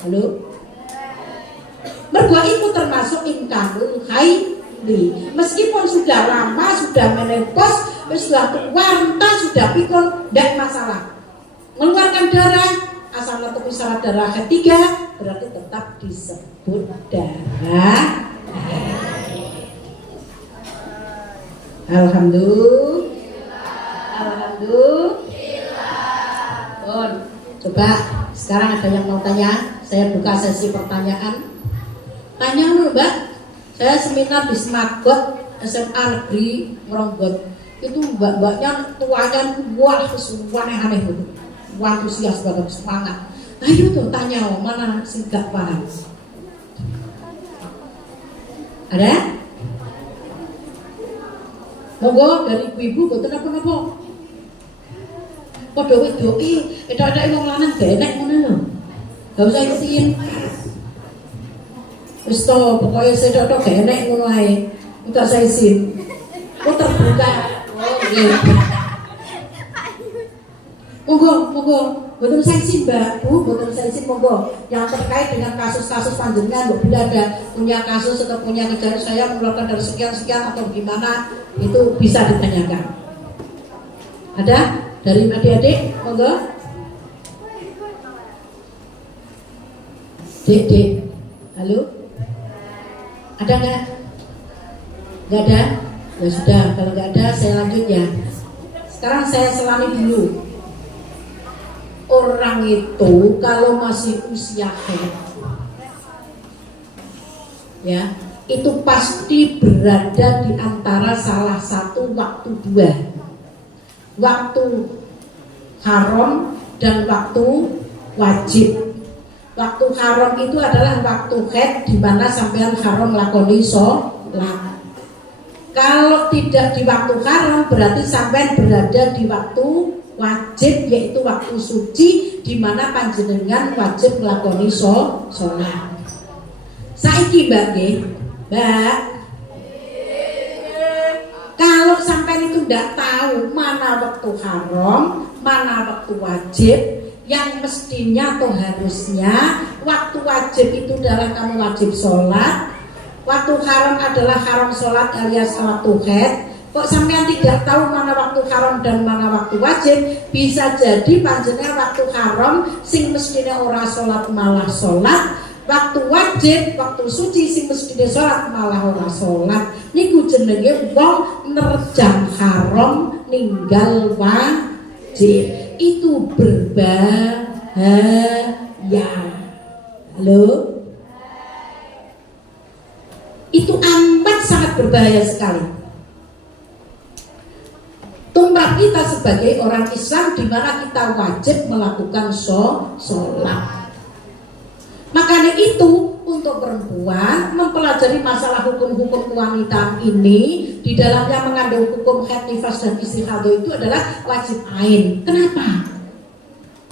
Halo. Mergo iku termasuk imkanul haidi. Meskipun sudah lama, sudah menopause, sudah tua, sudah pikun, tidak masalah. Mengeluarkan darah, asal metu syarat darah ketiga, berarti tetap disebut darah. Alhamdulillah. Coba sekarang ada yang mau tanya, saya buka sesi pertanyaan. Tanya dulu, Mbak. Saya seminar di Smartgot SMA Negeri Meronggot. Itu mbak-mbaknya tuanya wah aneh-aneh gitu. Wah antusias banget, semangat. Ayo tuh tanya, mana sih gak paham? Ada? Monggo dari ibu-ibu boten apa-apa. Padha wedoke, etok-etok wong lanang gak enek ngono lho. Gak usah isin. Wis to, pokoke sedok-sedok gak enek ngono ae. Enggak usah isin. Kok terbuka. Oh, nggih. Monggo, boten usah isin, Mbak. Bu, boten usah isin monggo. Yang terkait dengan kasus-kasus panjenengan, bila ada punya kasus atau punya negara saya mengeluarkan dari sekian-sekian atau gimana, itu bisa ditanyakan. Ada dari adik-adik, monggo. Dek, halo. Ada nggak? Nggak ada? Ya sudah, kalau nggak ada saya lanjut ya. Sekarang saya selami dulu. Orang itu kalau masih usia haid, ya, itu pasti berada di antara salah satu waktu dua. Waktu haram dan waktu wajib. Waktu haram itu adalah waktu haid di mana sampean haram lakoni sholat. Kalau tidak di waktu haram berarti sampean berada di waktu wajib, yaitu waktu suci di mana panjenengan wajib nglakoni sholat. Saiki Mbak nggih, Mbak. Kalau sampean itu tidak tahu mana waktu haram, mana waktu wajib, yang mestinya atau harusnya waktu wajib itu adalah kamu wajib sholat, waktu haram adalah haram sholat alias waktu haid. Kok sampean tidak tahu mana waktu haram dan mana waktu wajib, bisa jadi panjenengan waktu haram sing mestinya ora sholat malah sholat, waktu wajib, waktu suci sing mestinya sholat malah ora sholat. Niku jenenge wong nerjang haram ninggal wajib. Itu berbahaya. Halo? Itu amat sangat berbahaya sekali. Tumrap kita sebagai orang Islam di mana kita wajib melakukan sholat. Makanya itu untuk perempuan mempelajari masalah hukum-hukum kewanitaan ini di dalamnya mengandung hukum haid, nifas dan istihadah itu adalah wajib ain.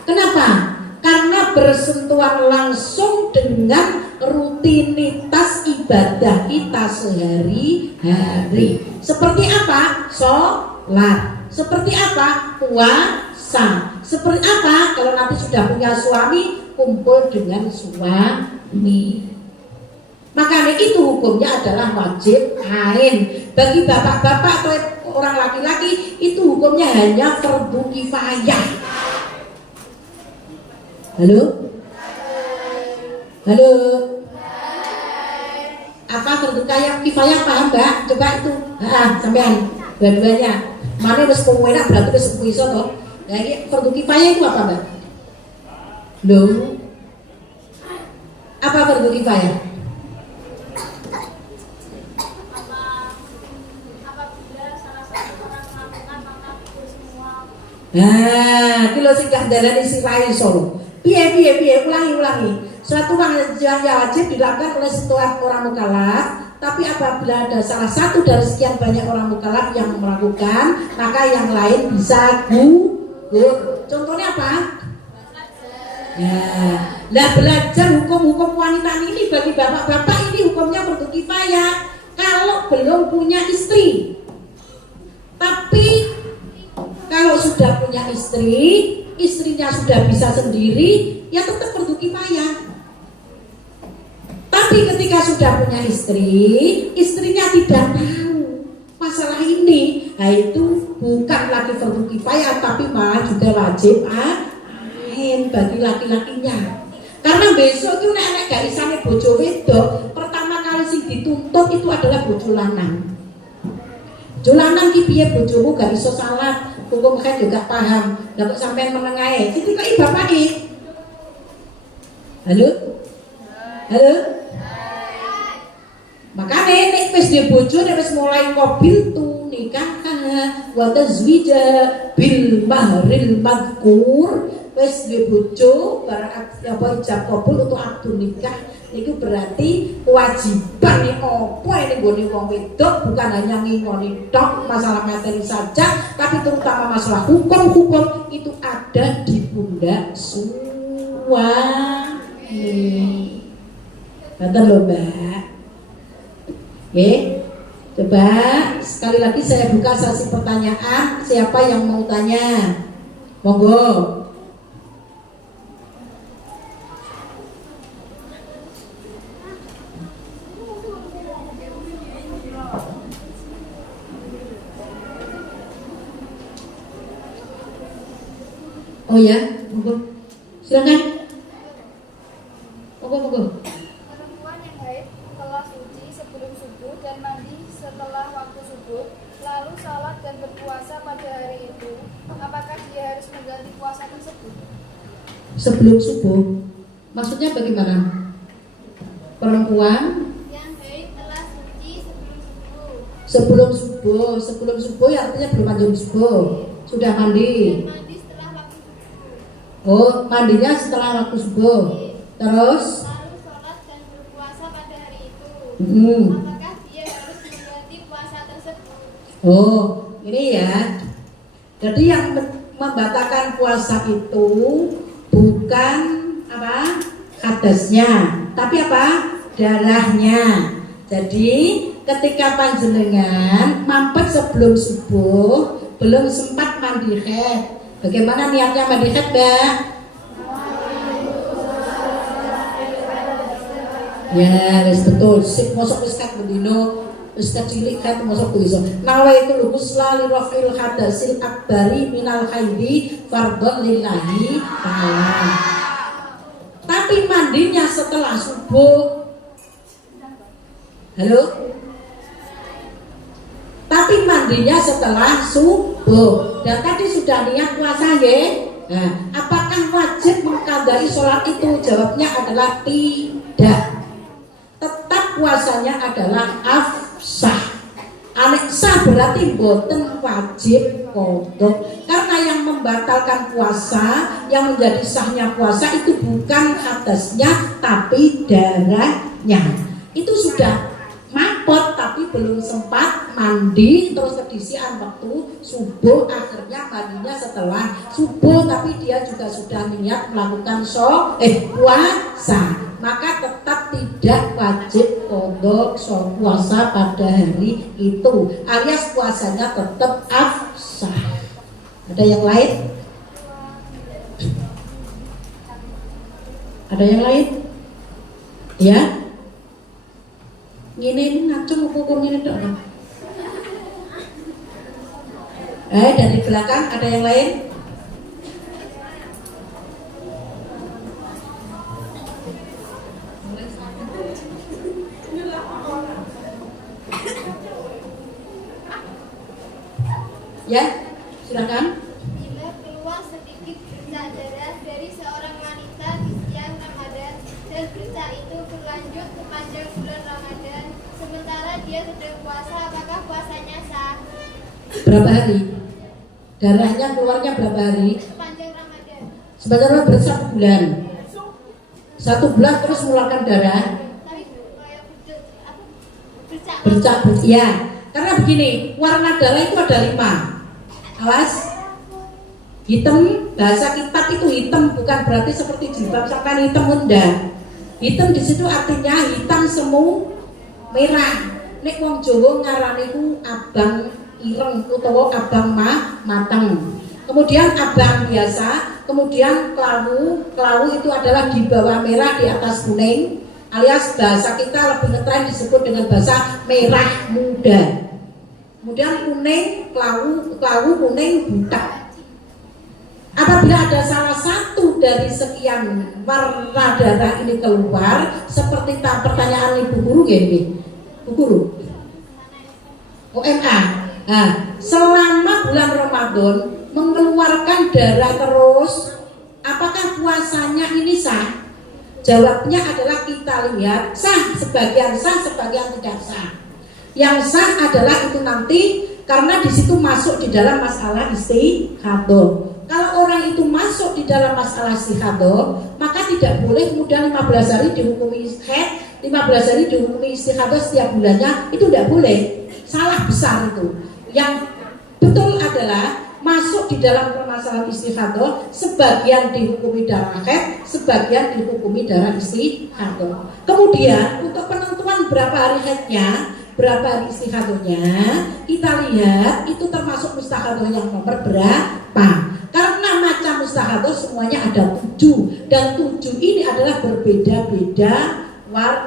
Kenapa? Karena bersentuhan langsung dengan rutinitas ibadah kita sehari-hari. Seperti apa? Sholat. Seperti apa? Puasa. Seperti apa? Kalau nanti sudah punya suami, kumpul dengan suami. Makanya itu hukumnya adalah wajib ain. Bagi bapak-bapak atau orang laki-laki itu hukumnya hanya fardu kifayah. Halo? Halo? Apa fardu kifayah paham Mbak? Coba itu sampean dua-duanya. Mana wis enak berarti wis iso to. Nah iki fardu kifayah itu apa, Mbak? Loh. Apa fardu kifayah? Nah, kilo sing kandhane sirai solo. Piye ulangi. Suatu yang wajib dilakukan oleh setiap orang mukallaf, tapi apabila ada salah satu dari sekian banyak orang mukallaf yang melakukan, maka yang lain bisa gugur. Contohnya apa? Nah, belajar hukum-hukum wanita ini bagi bapak-bapak ini hukumnya fardu kifayah kalau belum punya istri. Tapi kalau sudah punya istri, istrinya sudah bisa sendiri, ya tetap fardu kifayah. Tapi ketika sudah punya istri, istrinya tidak tahu masalah ini, nah itu bukan lagi fardu kifayah, tapi malah juga wajib ain bagi laki-lakinya. Karena besok itu nek gak isane bojo wedok, pertama kali sing dituntut itu adalah bojo lanang. Bojo lanang ki piye bojomu gak iso salat, hukum kan juga paham. Lah kok sampean menengae, iki kok bapake. Halo? Makanya nek wis dhe bojo nek wis mulai mobil tu nikah wa tazwija bil mahril madkur, wis dhe bojo barang apa ijab kabul untuk akad nikah itu berarti kewajiban apa ini nggone wong wedok bukan hanya ngingoni tok masalah materi saja, tapi terutama masalah hukum-hukum itu ada di pundak suami. Betul loh, Mbak. Oke, coba sekali lagi saya buka sesi pertanyaan. Siapa yang mau tanya? Monggo. Oh ya, monggo. Silakan. Monggo. Perempuan yang haid telah suci sebelum subuh dan mandi setelah waktu subuh, lalu salat dan berpuasa pada hari itu, apakah dia harus mengganti puasa tersebut? Sebelum subuh, maksudnya bagaimana? Perempuan Yang haid telah suci sebelum subuh ya artinya belum mandi subuh, sudah mandi. dan mandi setelah waktu subuh. Oh, mandinya setelah waktu subuh. Terus Lalu salat dan berpuasa pada hari itu, apakah dia harus mengganti puasa tersebut? Oh, ini ya. Jadi yang membatalkan puasa itu bukan apa? Hadasnya, tapi apa? Darahnya. Jadi ketika panjenengan mampet sebelum subuh, belum sempat mandi haid. Bagaimana niatnya mandi haid, Mbak? Ya, wis betul. Sip mosok wis kat bendino, wis kecilik kat mosok iso. Nawaitul husla li rafil hadasil akbari minal haidi fardhon lillahi ta'ala. Tapi mandinya setelah subuh. Halo? Tapi mandinya setelah subuh. Dan tadi sudah niat puasa ya. Nah, apakah wajib mengqadai sholat itu? Jawabnya adalah tidak. Tetap puasanya adalah afsah. Anek sah berarti boten wajib qadha. Karena yang membatalkan puasa, yang menjadi sahnya puasa itu bukan hadasnya tapi darahnya. Itu sudah mampet tapi belum sempat mandi, terus kedisian waktu subuh, akhirnya mandinya setelah subuh, tapi dia juga sudah niat melakukan puasa, maka tetap tidak wajib qadha puasa pada hari itu, alias puasanya tetap afsah. Ada yang lain? Ada yang lain? Ya? Ini ngacung hukum ini dok. Dari belakang ada yang lain? Ya, silakan. Bila keluar sedikit bercak darah dari seorang wanita di siang Ramadan dan bercak itu berlanjut sepanjang bulan Ramadan, sementara dia sedang puasa, apakah puasanya sah? Berapa hari? Darahnya keluarnya berapa hari? Sepanjang Ramadan. Sebenarnya bersatu bulan. 1 bulan terus mengeluarkan darah. Tapi kayak bercak. Bercak, ya. Karena begini, warna darah itu ada 5. Awas. Hitam, bahasa kitab itu hitam, bukan berarti seperti jilbab sampai hitam enggak. Hitam di situ artinya hitam semu merah. Nek wong Jawa ngarani ku abang ireng utawa abang mateng. Kemudian abang biasa, kemudian kelawu itu adalah di bawah merah di atas kuning, alias bahasa kita lebih ngetren disebut dengan bahasa merah muda. Kemudian kuning, kelawu kuning buta. Apabila ada salah satu dari sekian warna darah ini keluar, seperti pertanyaan Ibu Guru ya ini, Bu Guru, OMA. Nah, selama bulan Ramadan mengeluarkan darah terus, apakah puasanya ini sah? Jawabnya adalah kita lihat sah, sebagian tidak sah. Yang sah adalah itu nanti karena di situ masuk di dalam masalah istihadah. Kalau orang itu masuk di dalam masalah istihadah, maka tidak boleh kemudian 15 hari dihukumi haid, 15 hari dihukumi istihadah setiap bulannya, itu tidak boleh. Salah besar itu. Yang betul adalah masuk di dalam permasalahan istihadah, sebagian dihukumi darah haid, sebagian dihukumi darah istihadah. Kemudian untuk penentuan berapa hari haidnya, berapa hari istihadahnya, kita lihat itu termasuk mustahadah yang nomor berapa. Karena macam mustahadah semuanya ada 7, dan 7 ini adalah berbeda-beda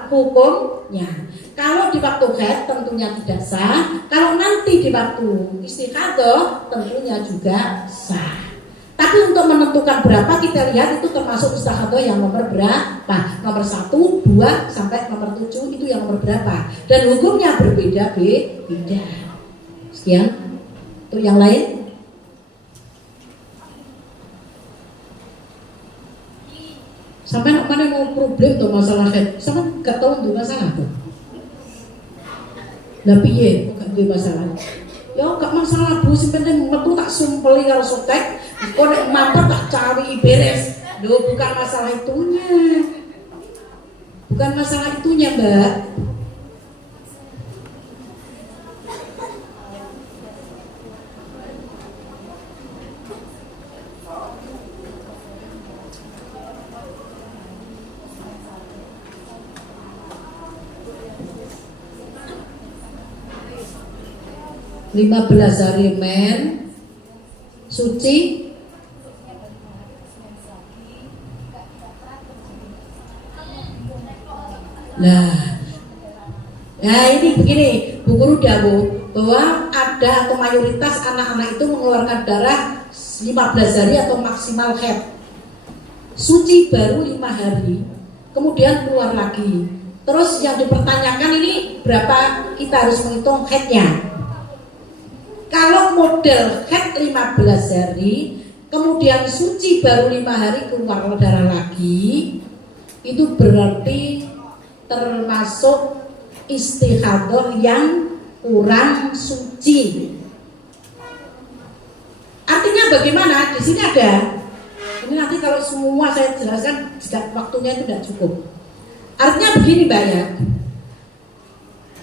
hukumnya. Kalau di waktu haid tentunya tidak sah, kalau nanti di waktu istihadah tentunya juga sah. Tapi untuk menentukan berapa kita lihat itu termasuk mustahadah yang nomor berapa. Nomor 1, 2 sampai nomor 7 itu yang nomor berapa. Dan hukumnya berbeda-beda. Sekian. Untuk yang lain? Sampai mana mau problem tuh masalah haid? Sampai gak tahu untuk masalah tuh. Lah piye kok gak masalah? Ya gak masalah Bu, sing penting metu tak sumpeli karo sotek, kok nek mampet tak cari beres. Loh, bukan masalah itunya. Bukan masalah itunya, Mbak. Lima 15 hari men suci. Nah, ini begini, Bu Guru dawuh bahwa ada atau mayoritas anak-anak itu mengeluarkan darah 15 hari atau maksimal haid. Suci baru 5 hari, kemudian keluar lagi. Terus yang dipertanyakan ini berapa kita harus menghitung haidnya? Kalau model haid 15 hari, kemudian suci baru 5 hari keluar darah lagi, itu berarti termasuk istihadah yang kurang suci. Artinya bagaimana? Di sini ada. Ini nanti kalau semua saya jelaskan, waktunya itu tidak cukup. Artinya begini Mbak ya.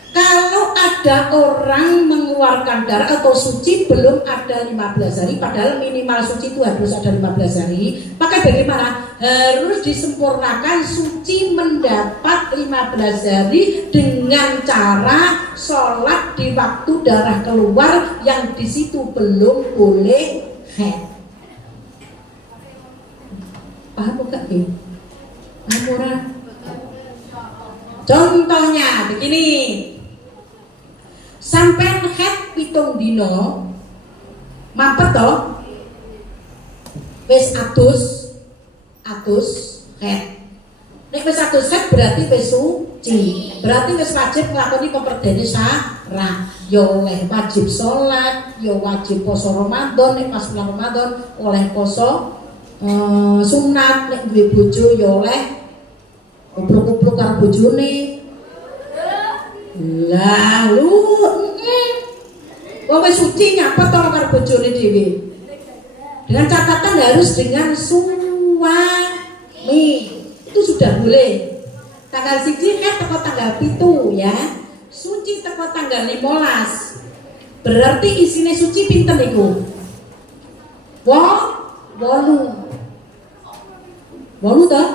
Kalau ada orang mengeluarkan darah atau suci belum ada 15 hari, padahal minimal suci itu harus ada 15 hari, maka bagaimana? Harus disempurnakan suci mendapat 15 hari dengan cara sholat di waktu darah keluar yang di situ belum boleh haid. Paham bukan ya? Paham. Contohnya begini. Sampai haid 7 dino mampet toh wis atus haid. Nek wis adus haid berarti wis suci. Berarti wis wajib nglakoni peperdene syarah. Ya oleh wajib sholat, ya wajib poso Ramadan, nek pas bulan Ramadan oleh poso sunat, nek duwe bojo ya oleh kupluk-kupluk karo bojone. Lah lu wong wis suci nyapa to karo bojone dhewe. Dengan catatan harus dengan suami. Itu sudah boleh. Tanggal 1 kan teko tanggal 7 ya. Suci teko tanggal 15. Berarti isine suci pinten iku? 8. 8 toh?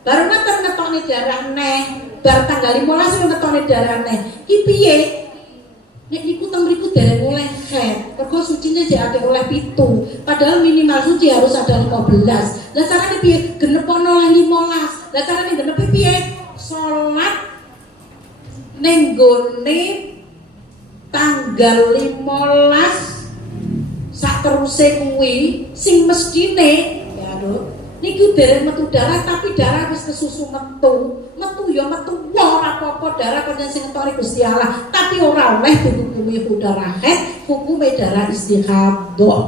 Baru ngetokne darah neh. Bar tanggal 15 ngetokne darah neh. Ki piye? Nek niku teng mriku dereng oleh haid. Mergo sucine sik ate oleh 7. Padahal minimal suci harus ada 15. Lah carane piye? Genepono oleh 15. Lah carane genepi piye? Salat ning gone tanggal 15 sak teruse kuwi sing mestine ya lho niki dereng metu darah tapi darah wis kesusu metu ya metu ora apa-apa darah pancen sing ngetoni Gusti Allah tapi ora oleh dihukumi darah haid hukume darah istihadah.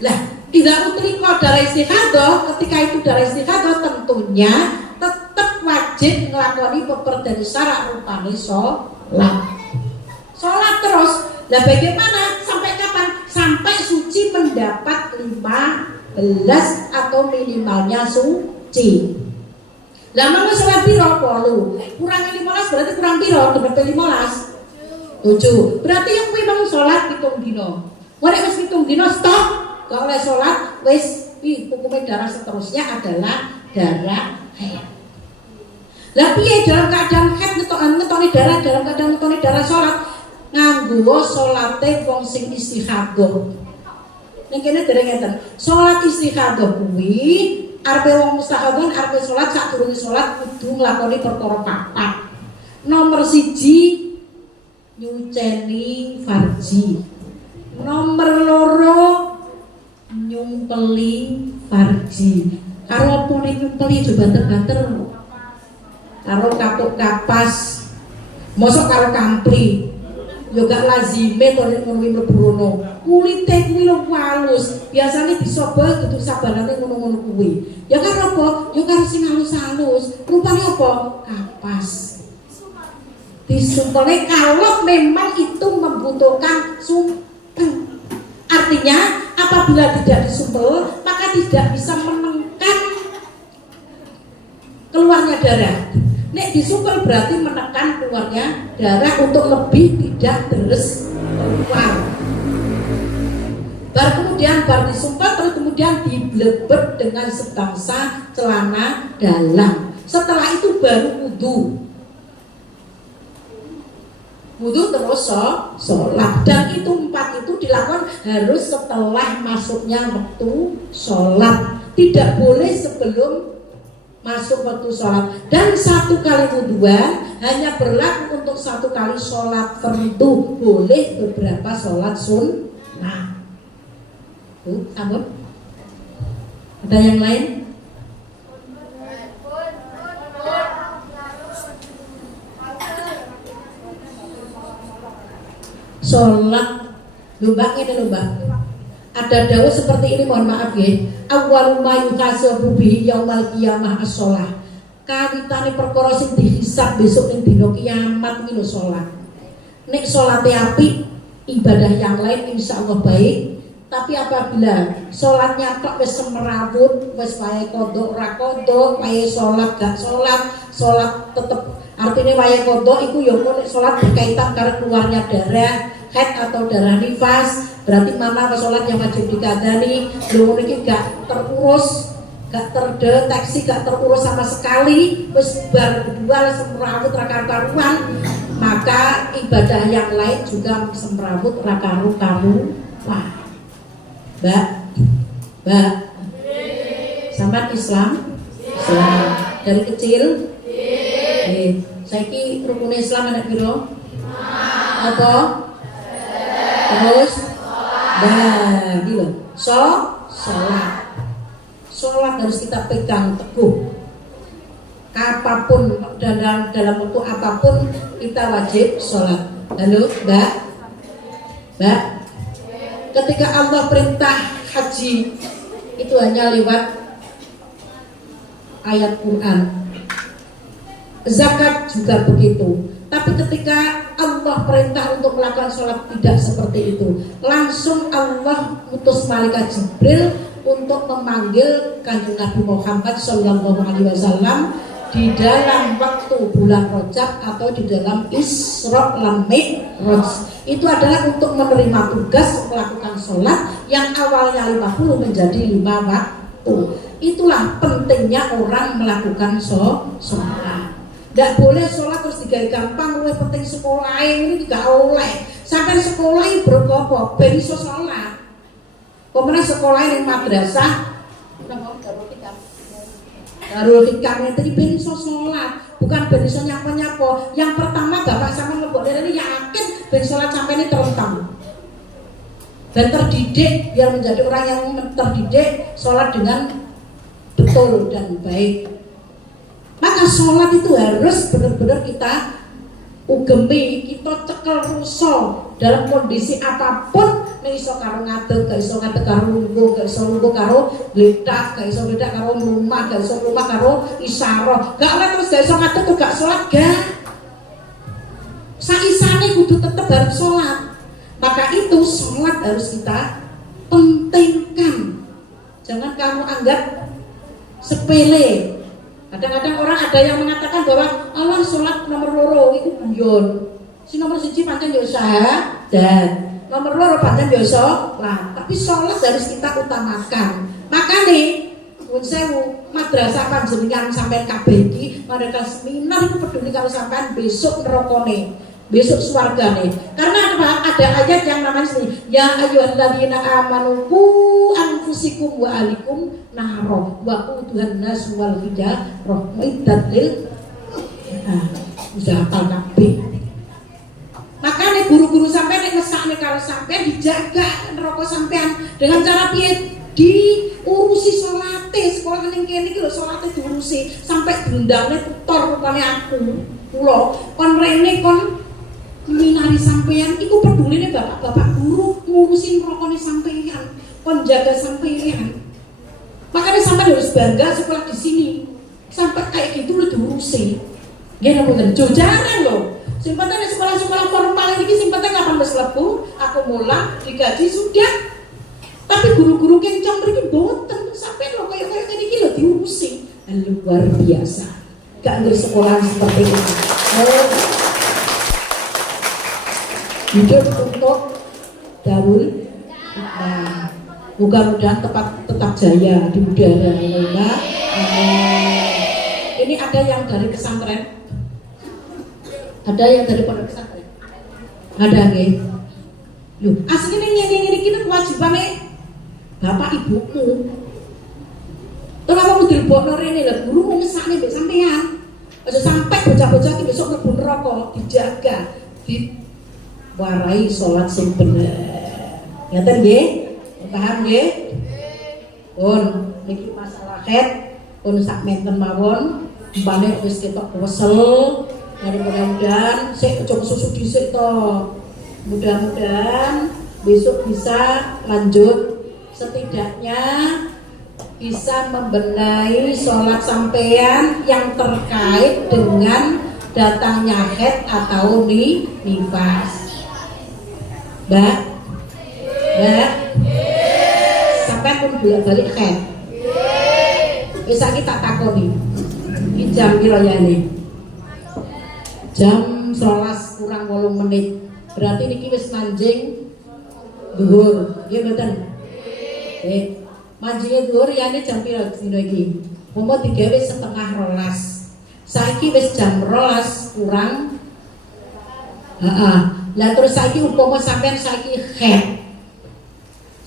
Lah tidak utriko darah istihadah ketika itu darah istihadah tentunya tetap wajib ngelakoni peperdene syara rupane sholat terus. Lah bagaimana sampai kapan? Sampai suci mendapat 15 atau minimalnya suci. Lah mau sholat piro 8 kurang 15 berarti kurang piro? Berapa 15? 7. Berarti yang kuwi mau sholat 7 dina. Ora wis 7 dina stop. Gak oleh sholat wis hukumnya darah seterusnya adalah darah haid. Lah piye dalam keadaan haid ngetoni darah dalam keadaan ngetoni darah sholat nganggo salate wong sing istihadah. Ning kene dereng ngeten. Salat istihadah kuwi arepe wong mustahadah arepe salat sadurunge salat kudu nglakoni perkara 4. Nomor 1 nyuceni farji. Nomor 2 nyumpeli farji. Karo apa nek nyumpeli coba banter-banter. Karo kapuk kapas. Mosok karo kampli. Yo gak lazime to nek ngono mlebu kulite kuwi lho halus biasane disoba kudu sabarane ngono-ngono kuwi ya karo apa yo karo sing halus-halus rupane apa kapas disumpelnya kalau memang itu membutuhkan sumpel artinya apabila tidak disumpel maka tidak bisa menekan keluarnya darah. Nek disumpel berarti menekan keluarnya darah untuk lebih tidak deres keluar. Kemudian disumpel terus kemudian diblebet dengan sebangsa celana dalam. Setelah itu baru wudu terus sholat. Dan itu 4 itu dilakukan harus setelah masuknya waktu sholat. Tidak boleh sebelum masuk waktu sholat. Dan 1 kali wuduan hanya berlaku untuk 1 kali sholat fardu. Boleh beberapa sholat sunnah. Ampun. Ada yang lain? Sholat lomba ini lomba. Ada dawuh seperti ini, mohon maaf ya. Awal ma yuhasabu bihi yaumal qiyamah as-shalah. Kawitane perkara sing dihisab besok ning dina kiamat kuwi lho salat. Nek salate apik, ibadah yang lain insyaallah baik. Tapi apabila salatnya tok wis semerawut, wis wae qodho ora qodho, wae salat gak salat tetep artinya wae qodho iku ya nek salat berkaitan karo keluarnya darah haid atau darah nifas, berarti mana sholat yang wajib dikadani belum ini gak terurus, gak terdeteksi, gak terurus sama sekali, wis bar kedua semrawut raka-karuan, maka ibadah yang lain juga semrawut raka-karuan. Mbak, sampai Islam dari kecil. Saiki rukun Islam anak piro? Apa? Terus nah, gitu. Sholat harus kita pegang teguh. apapun dan dalam waktu apapun kita wajib sholat. Lalu Mbak, ketika Allah perintah haji itu hanya lewat ayat Quran. Zakat juga begitu. Tapi ketika Allah perintah untuk melakukan sholat tidak seperti itu. Langsung Allah utus malaikat Jibril untuk memanggil Kanjeng Nabi Muhammad SAW di dalam waktu bulan Rajab atau di dalam Isra wal Mi'raj. Itu adalah untuk menerima tugas melakukan sholat yang awalnya 50 menjadi 5 waktu. Itulah pentingnya orang melakukan sholat. Tidak boleh sholat terus digawe gampang, lebih penting sekolah ini tidak oleh. Sampai sekolah ini bergopo, ben iso sholat. Kemudian sekolah ini madrasah, Darul Hikam itu ben iso sholat, bukan ben iso nyapa-nyapa. Yang pertama bapak sama lebok ini yakin ben sholat sampai ini terentang dan terdidik, biar menjadi orang yang terdidik sholat dengan betul dan baik. Maka sholat itu harus benar-benar kita ugemi, kita cekel ruso dalam kondisi apapun. Nek iso karo ngadeg, gak iso ngadeg karo lungguh, gak iso lungguh karo gledak, gak iso gledak karo lumah, gak iso lumah karo isyarah. Gak oleh terus gak iso ngadeg tuh gak sholat, gak. Saisane kudu tetep harus sholat. Maka itu sholat harus kita pentingkan. Jangan kamu anggap sepele. Kadang-kadang orang ada yang mengatakan bahwa Allah sholat nomor loro itu guyon. Si nomor 1 pancen yo dan nomor loro pancen yo sholat. Tapi sholat harus kita utamakan. Makanya pun sewu madrasah panjenengan sampai kabeh iki mereka seminar itu peduli kalau sampean besok nerokone, besok swargane. Karena apa? Ada ayat yang namanya ini, ya ayyuhalladzina amanu qu anfusikum wa alikum naro wa quduhan nas wal hijarah iddatil udah hafal kabeh. Makanya guru-guru sampean nek mesakne karo sampean dijaga neraka sampean dengan cara piye? Diurusi salate, sekolah ning kene iki lho salate diurusi sampai gendangnya putar rupane kula kon rene kon minari sampean iku peduline bapak-bapak guru ngurusin rokone sampean, kon jaga sampean. Makanya sampai harus bangga sekolah di sini. Sampai kayak gitu lo diurusi. Gini mboten jarang loh. Simpatnya sekolah-sekolah formal ini simpatnya 18 lebu, aku mulang digaji sudah. Tapi guru-guru kencang mereka boten sampai lo kayak gini lo diurusi. Luar biasa. Gak ada sekolah seperti itu. Hidup untuk Darul Hikmah. Mudah-mudahan tetap jaya di udara. Ini ada yang dari pesantren, ada yang dari pondok pesantren, ada nggih. Loh, aslinya ini kita kewajibannya bapak ibumu. Terus apa mau dilebokno rene lho, guru mau ngesakne mbek sampean. Aja sampai bocah-bocah iki besok mlebu neraka, dijaga, diwarai salat sing bener. Ngaten nggih? Paham nggih? Pun niki masalah khet pun sak menten mawon, umpame wis ketok wesel, mudah-mudahan sik aja susu dhisik to. Mudah-mudahan besok bisa lanjut, setidaknya bisa membenahi sholat sampean yang terkait dengan datangnya haid atau nifas. Mbak, sampai pun bolak-balik haid. Bisa kita takoni. Ini jam piro ya ini? Jam 11 kurang 8 menit. Berarti niki wis manjing dhuwur. Nggih mboten? Manjinge dhuwur yane jam piro dina iki? Momo digawe setengah 12. Saiki wis jam 12 kurang. Lah terus saiki umpama sampean saiki haid.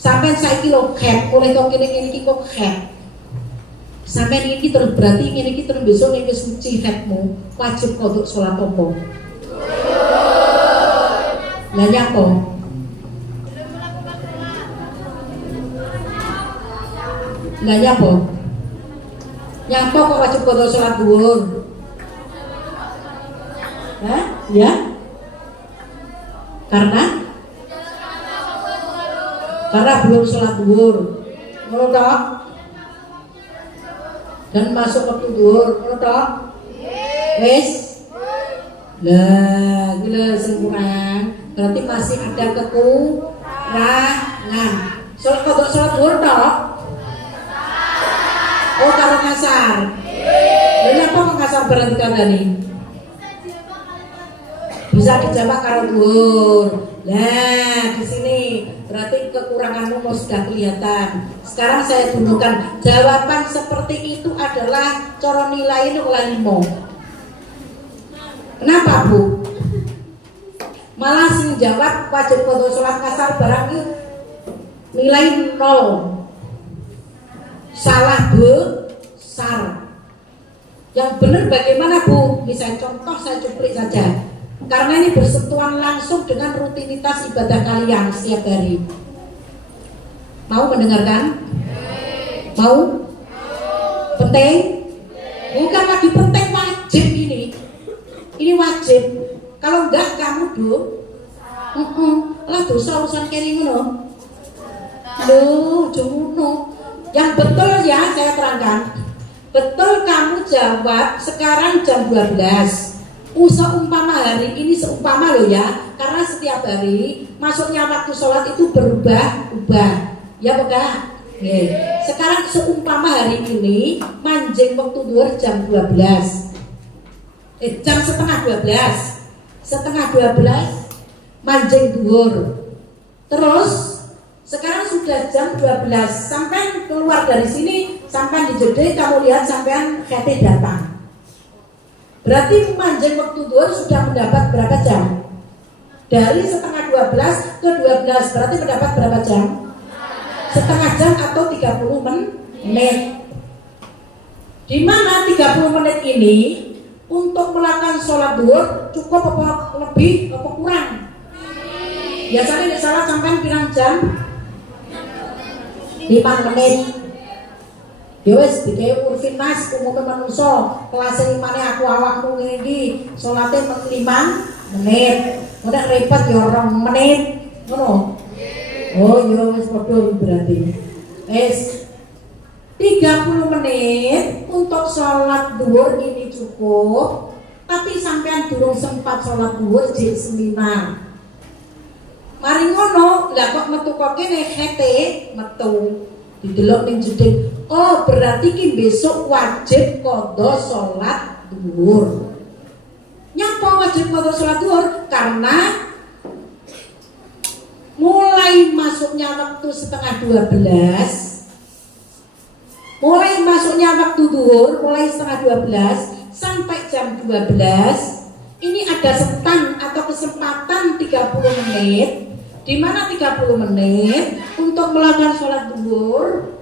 Sampean saiki lo haid, oleh kok ngene iki kok haid. Sampean iki terus berarti ngene iki terus besok nek wis suci haidmu, wajib kodok salat apa? Lah nyapa? Lah nyapa? Nyapa kok wajib qadha salat dhuwur? Hah? Ya? Karena belum sholat dhuwur. Ngono toh? Dan masuk waktu dhuwur, ngono toh? Wis? Lah, gila sempurna. Berarti masih ada kekurangan. Sholat dhuwur toh? Oh, karo ngasar. Lha apa kok ngasar berarti kandhane? Bisa dijamak karo dhuwur. Nah, di sini berarti kekuranganmu sudah kelihatan. Sekarang saya tunjukkan jawaban seperti itu adalah cara nilai oleh 5. Kenapa, Bu? Malah sing jawab wajib qadha salat kasar barang itu nilai 0. Salah besar. Yang benar bagaimana, Bu? Bisa contoh saya cuplik saja. Karena ini bersentuhan langsung dengan rutinitas ibadah kalian setiap hari. Mau mendengarkan? Mau? Penting? Bukan lagi penting, wajib ini. Ini wajib. Kalau enggak kamu lah dosa urusan kene ngono. Loh, jono. Yang betul ya saya terangkan. Betul kamu jawab sekarang jam 12. Seumpama hari ini seumpama loh ya, karena setiap hari masuknya waktu sholat itu berubah-ubah, ya bukan? Sekarang seumpama hari ini manjing waktu dhuwur jam 12, jam setengah 12 manjing dhuwur. Terus sekarang sudah jam 12, sampai keluar dari sini, sampai di jeda kamu lihat sampean kete datang. Berarti manjing waktu dhuwur sudah mendapat berapa jam? Dari setengah 12 ke 12 berarti mendapat berapa jam? Setengah jam atau 30 menit. Di mana 30 menit ini untuk melakukan sholat dhuwur cukup apa lebih apa kurang? Biasanya di salat sampai pirang jam? 5 menit. Ya wis dikei urfin nas umumnya manungsa kelas 5-ne aku awakmu ngene iki salate 5 menit. Ora repot ya 2 menit. Ngono. Oh ya wis padha berarti. Wis 30 menit untuk sholat dhuwur ini cukup. Tapi sampean durung sempat sholat dhuwur jek seminar. Mari ngono, lah kok metu kok kene hete metu didelok ning jeding. Oh, berarti ki besok wajib qadha salat dhuwur. Nyapa wajib qadha salat dhuwur? Karena mulai masuknya waktu setengah 12, mulai masuknya waktu dhuwur, mulai setengah 12 sampai jam 12, ini ada setan atau kesempatan 30 menit, di mana 30 menit untuk melakukan sholat dhuwur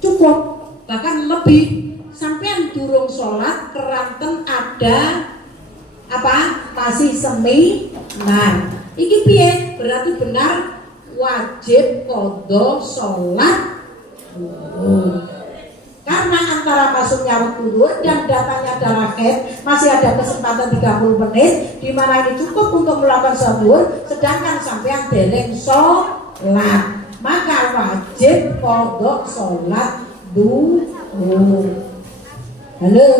cukup, bahkan lebih. Sampean durung sholat keranten ada apa? Masih seminar. Iki piye? Berarti benar wajib qadha sholat dhuwur. Karena antara masuknya waktu dhuwur dan datangnya darah haid masih ada kesempatan 30 menit, di mana ini cukup untuk melakukan sholat dhuwur, sedangkan sampean dereng sholat, maka wajib qadha sholat dhuwur. Halo.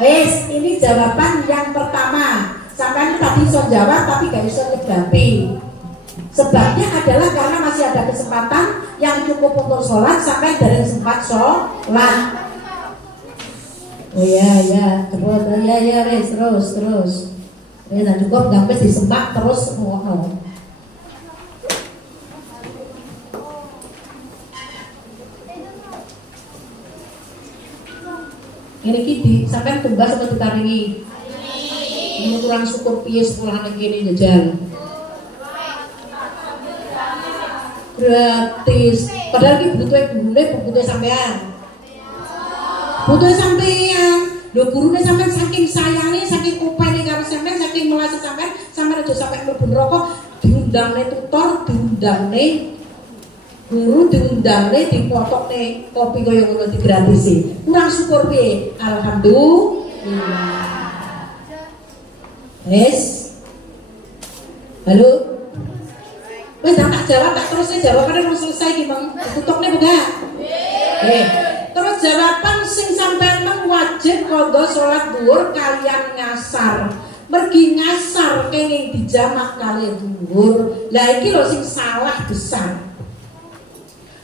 Wes, ini jawaban yang pertama. Sampean tadi bisa jawab tapi gak bisa nyebapi. Sebabnya adalah karena masih ada kesempatan yang cukup untuk sholat sampai dari sempat sholat. Oh ya, terus ya, terus. Nah cukup sampai disempat terus semua. Ini kidi sampai tumbas sama ditaringi. Ini kurang syukur piye sekolah ning kene jajal. Gratis. Padahal ki butuhe sampean. Butuhe sampean. Lho gurune sampean saking sayange, saking upene karo sampean, saking melase sampean aja sampe mlebu neraka, diundangne tutor, diundangne guru diundangne dipotokne kopi kaya ngono digratisi. Kurang syukur piye? Alhamdulillah. Halo. Wis tak jawab tak terus jawab karena mau selesai iki Bang. Tutupne enggak? Terus jawaban sing sampean wajib qadha salat dhuwur kalian ngasar. Mergi ngasar kenging dijamak kali dhuwur. Lah iki lho sing salah besar.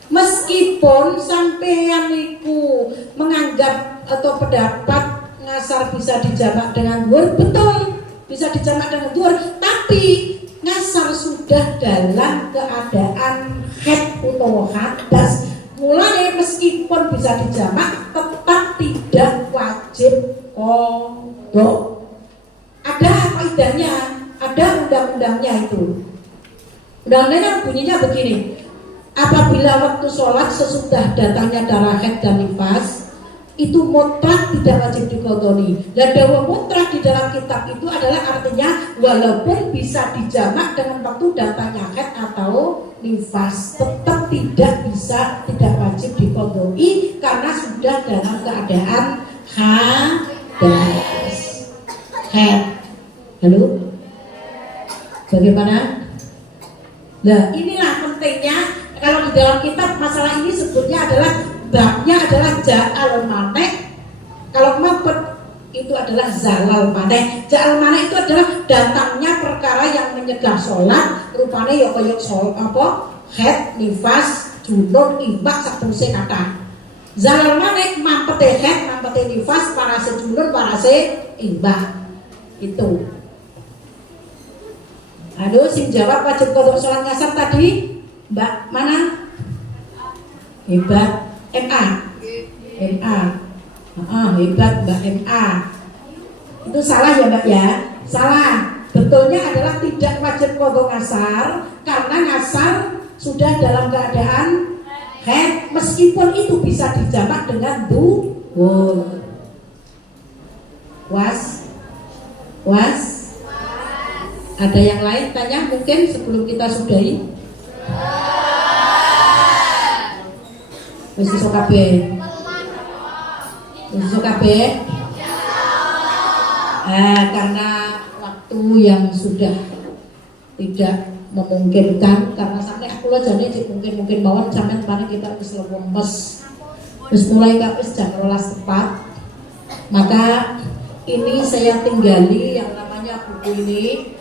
Meskipun sampeyan niku menganggap atau pendapat ngasar bisa dijamak dengan dhuwur, betul bisa dijamak dengan dhuwur, tapi ngasar sudah dalam keadaan haid utawa hadas. Mulane meskipun bisa dijamak tetap tidak wajib qadha. Ada kaidahnya, ada undang-undangnya itu. Undang-undangnya bunyinya begini. Apabila waktu sholat sesudah datangnya darah haid dan nifas, itu mutlak tidak wajib diqadhoni. Dan dawa mutlak di dalam kitab itu adalah artinya walaupun bisa dijamak dengan waktu datangnya haid atau nifas, tetap tidak wajib diqadhoni karena sudah dalam keadaan hadas. Haid. Halo? Bagaimana? Nah, inilah pentingnya kalau di dalam kitab masalah ini sebutnya adalah babnya adalah ja'al maneh. Kalau mabet itu adalah zalal maneh. Ja'al maneh itu adalah datangnya perkara yang menyegah sholat, rupanya ya kaya sholat apa? Haid, nifas, junub, imbak saterusé kata. Zalal maneh mampete haid, mampete nifas, parase junub, parase imbak. Itu. Aduh, sing jawab wajib qadha sholat ngasar tadi, Mbak mana? Hebat. MA. Hebat Mbak MA. Itu salah ya Mbak ya? Salah. Betulnya adalah tidak wajib qadha ngasar karena ngasar sudah dalam keadaan haid, meskipun itu bisa dijamak dengan dhuwur. Was. Ada yang lain tanya mungkin sebelum kita sudahi? Wis iso kabeh. Karena waktu yang sudah tidak memungkinkan, karena sampai aku lo jane mungkin mawon sampean paling kita wis lemes. Wis mulai wis jam 12 tepat. Maka ini saya tinggali yang namanya buku ini.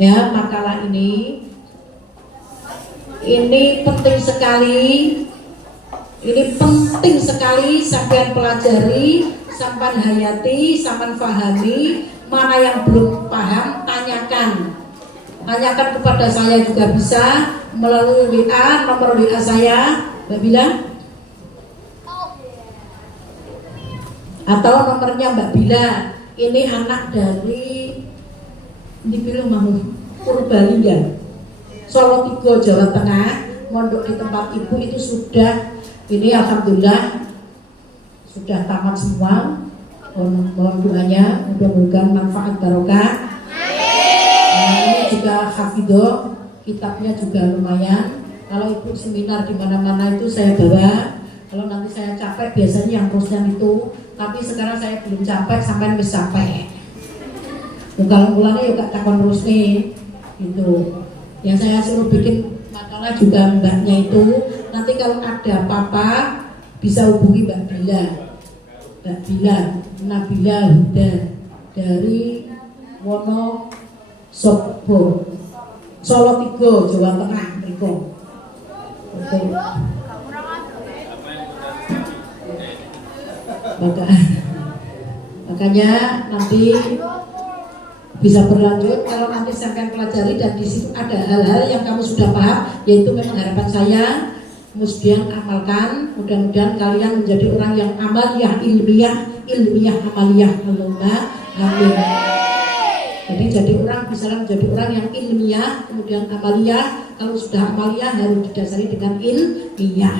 Ya, makalah ini penting sekali. Ini penting sekali sampean pelajari, sampean hayati, sampean pahami. Mana yang belum paham, tanyakan kepada saya juga bisa melalui WA, nomor WA saya, Mbak Bila, atau nomornya Mbak Bila. Ini anak dari dipilih mau Purbalingga, Solo 3, Jawa Tengah, mondok di tempat ibu itu sudah ini alhamdulillah sudah tamat semua. Mohon doanya, mudah-mudahan manfaat barokah. Ini juga hafidho, kitabnya juga lumayan. Kalau ibu seminar di mana-mana itu saya bawa. Kalau nanti saya capek biasanya yang terusnya itu, tapi sekarang saya belum capek sampai bisa capek. Ulang-ulangnya juga takon terus nih gitu. Yang saya suruh bikin makalah juga mbaknya itu. Nanti kalau ada apa-apa bisa hubungi Mbak Bila, Nabila Huda dari Wonosobo, Solo 3, Jawa Tengah mereka. Makanya nanti bisa berlanjut kalau nanti sampai pelajari dan di situ ada hal-hal yang kamu sudah paham, yaitu memang harapan saya kemudian amalkan. Mudah-mudahan kalian menjadi orang yang amaliyah, ilmiah amaliyah. Allahumma amin. Jadi orang bisa menjadi orang yang ilmiah, kemudian amaliyah. Kalau sudah amaliyah harus didasari dengan ilmiah.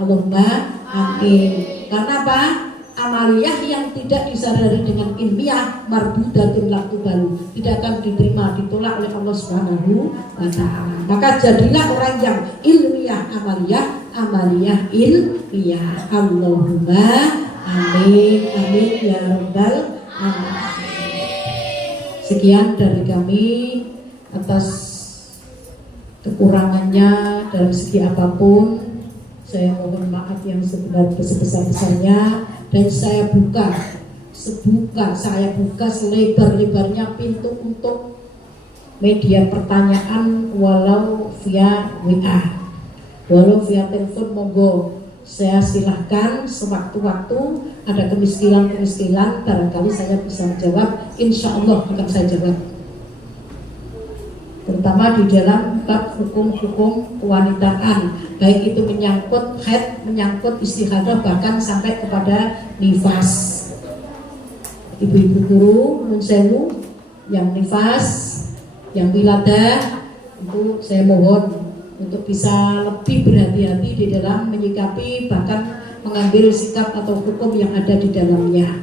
Allahumma amin. Karena apa? amaliyah yang tidak disadari dengan ilmiah marbudatun laktu baru, tidak akan diterima, ditolak oleh Allah Subhanahu wa taala. Maka jadilah orang yang ilmiah amaliyah ilmiah. Allahumma amin amin ya rabbal alamin. Sekian dari kami, atas kekurangannya dalam segi apapun saya mohon maaf yang sebesar-besarnya, dan saya buka selebar-lebarnya pintu untuk media pertanyaan, walau via WA, walau via telepon, monggo saya silahkan. Sewaktu-waktu ada kemiskinan barangkali saya bisa menjawab, insya Allah akan saya jawab, terutama di dalam bab hukum-hukum kewanitaan, baik itu menyangkut haid, menyangkut istihadah, bahkan sampai kepada nifas. Ibu-ibu guru nun sewu yang nifas, yang wiladah, itu saya mohon untuk bisa lebih berhati-hati di dalam menyikapi, bahkan mengambil sikap atau hukum yang ada di dalamnya.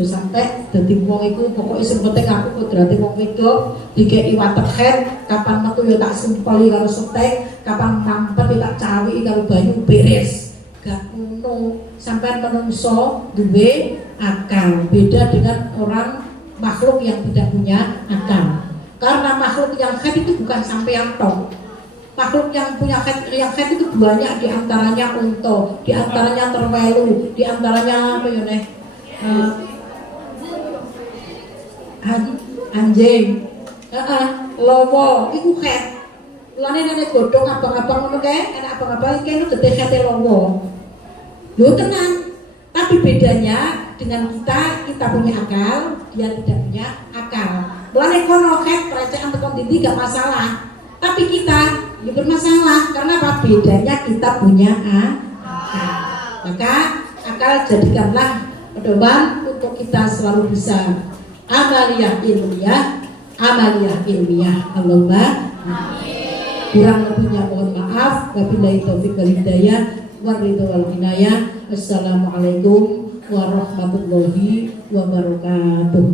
Aja sampai dadi wong iku pokoke sing penting aku kudrate wong wedok dikeki watek haid, kapan metu ya tak sempeli karo setek, kapan mampet ya tak cawi karo banyu beres. Gak ngono, sampean menungso duwe akal, beda dengan orang makhluk yang tidak punya akal. Karena makhluk yang haid itu bukan sampean tok. Makhluk yang punya haid itu banyak, diantaranya unta, diantaranya terwelu, diantaranya apa ya neh? Anjing, lowo, iku haid. Mulane nenek godhong abang-abang ngono kae, anak abang-abang iki nu gedhe hate lowo. Lho tenan. Tapi bedanya dengan kita punya akal, dia tidak punya akal. Mulane kono haid percayaan tekan dindi gak masalah. Tapi kita ya bermasalah, karena apa? Bedanya kita punya akal. Maka akal jadikanlah pedoman untuk kita selalu bisa amaliyah ilmiah. Allahumma amin. Kurang lebihnya mohon maaf. Wabillahi taufiq wal hidayah, waridho wal inayah. Assalamualaikum warahmatullahi wabarakatuh.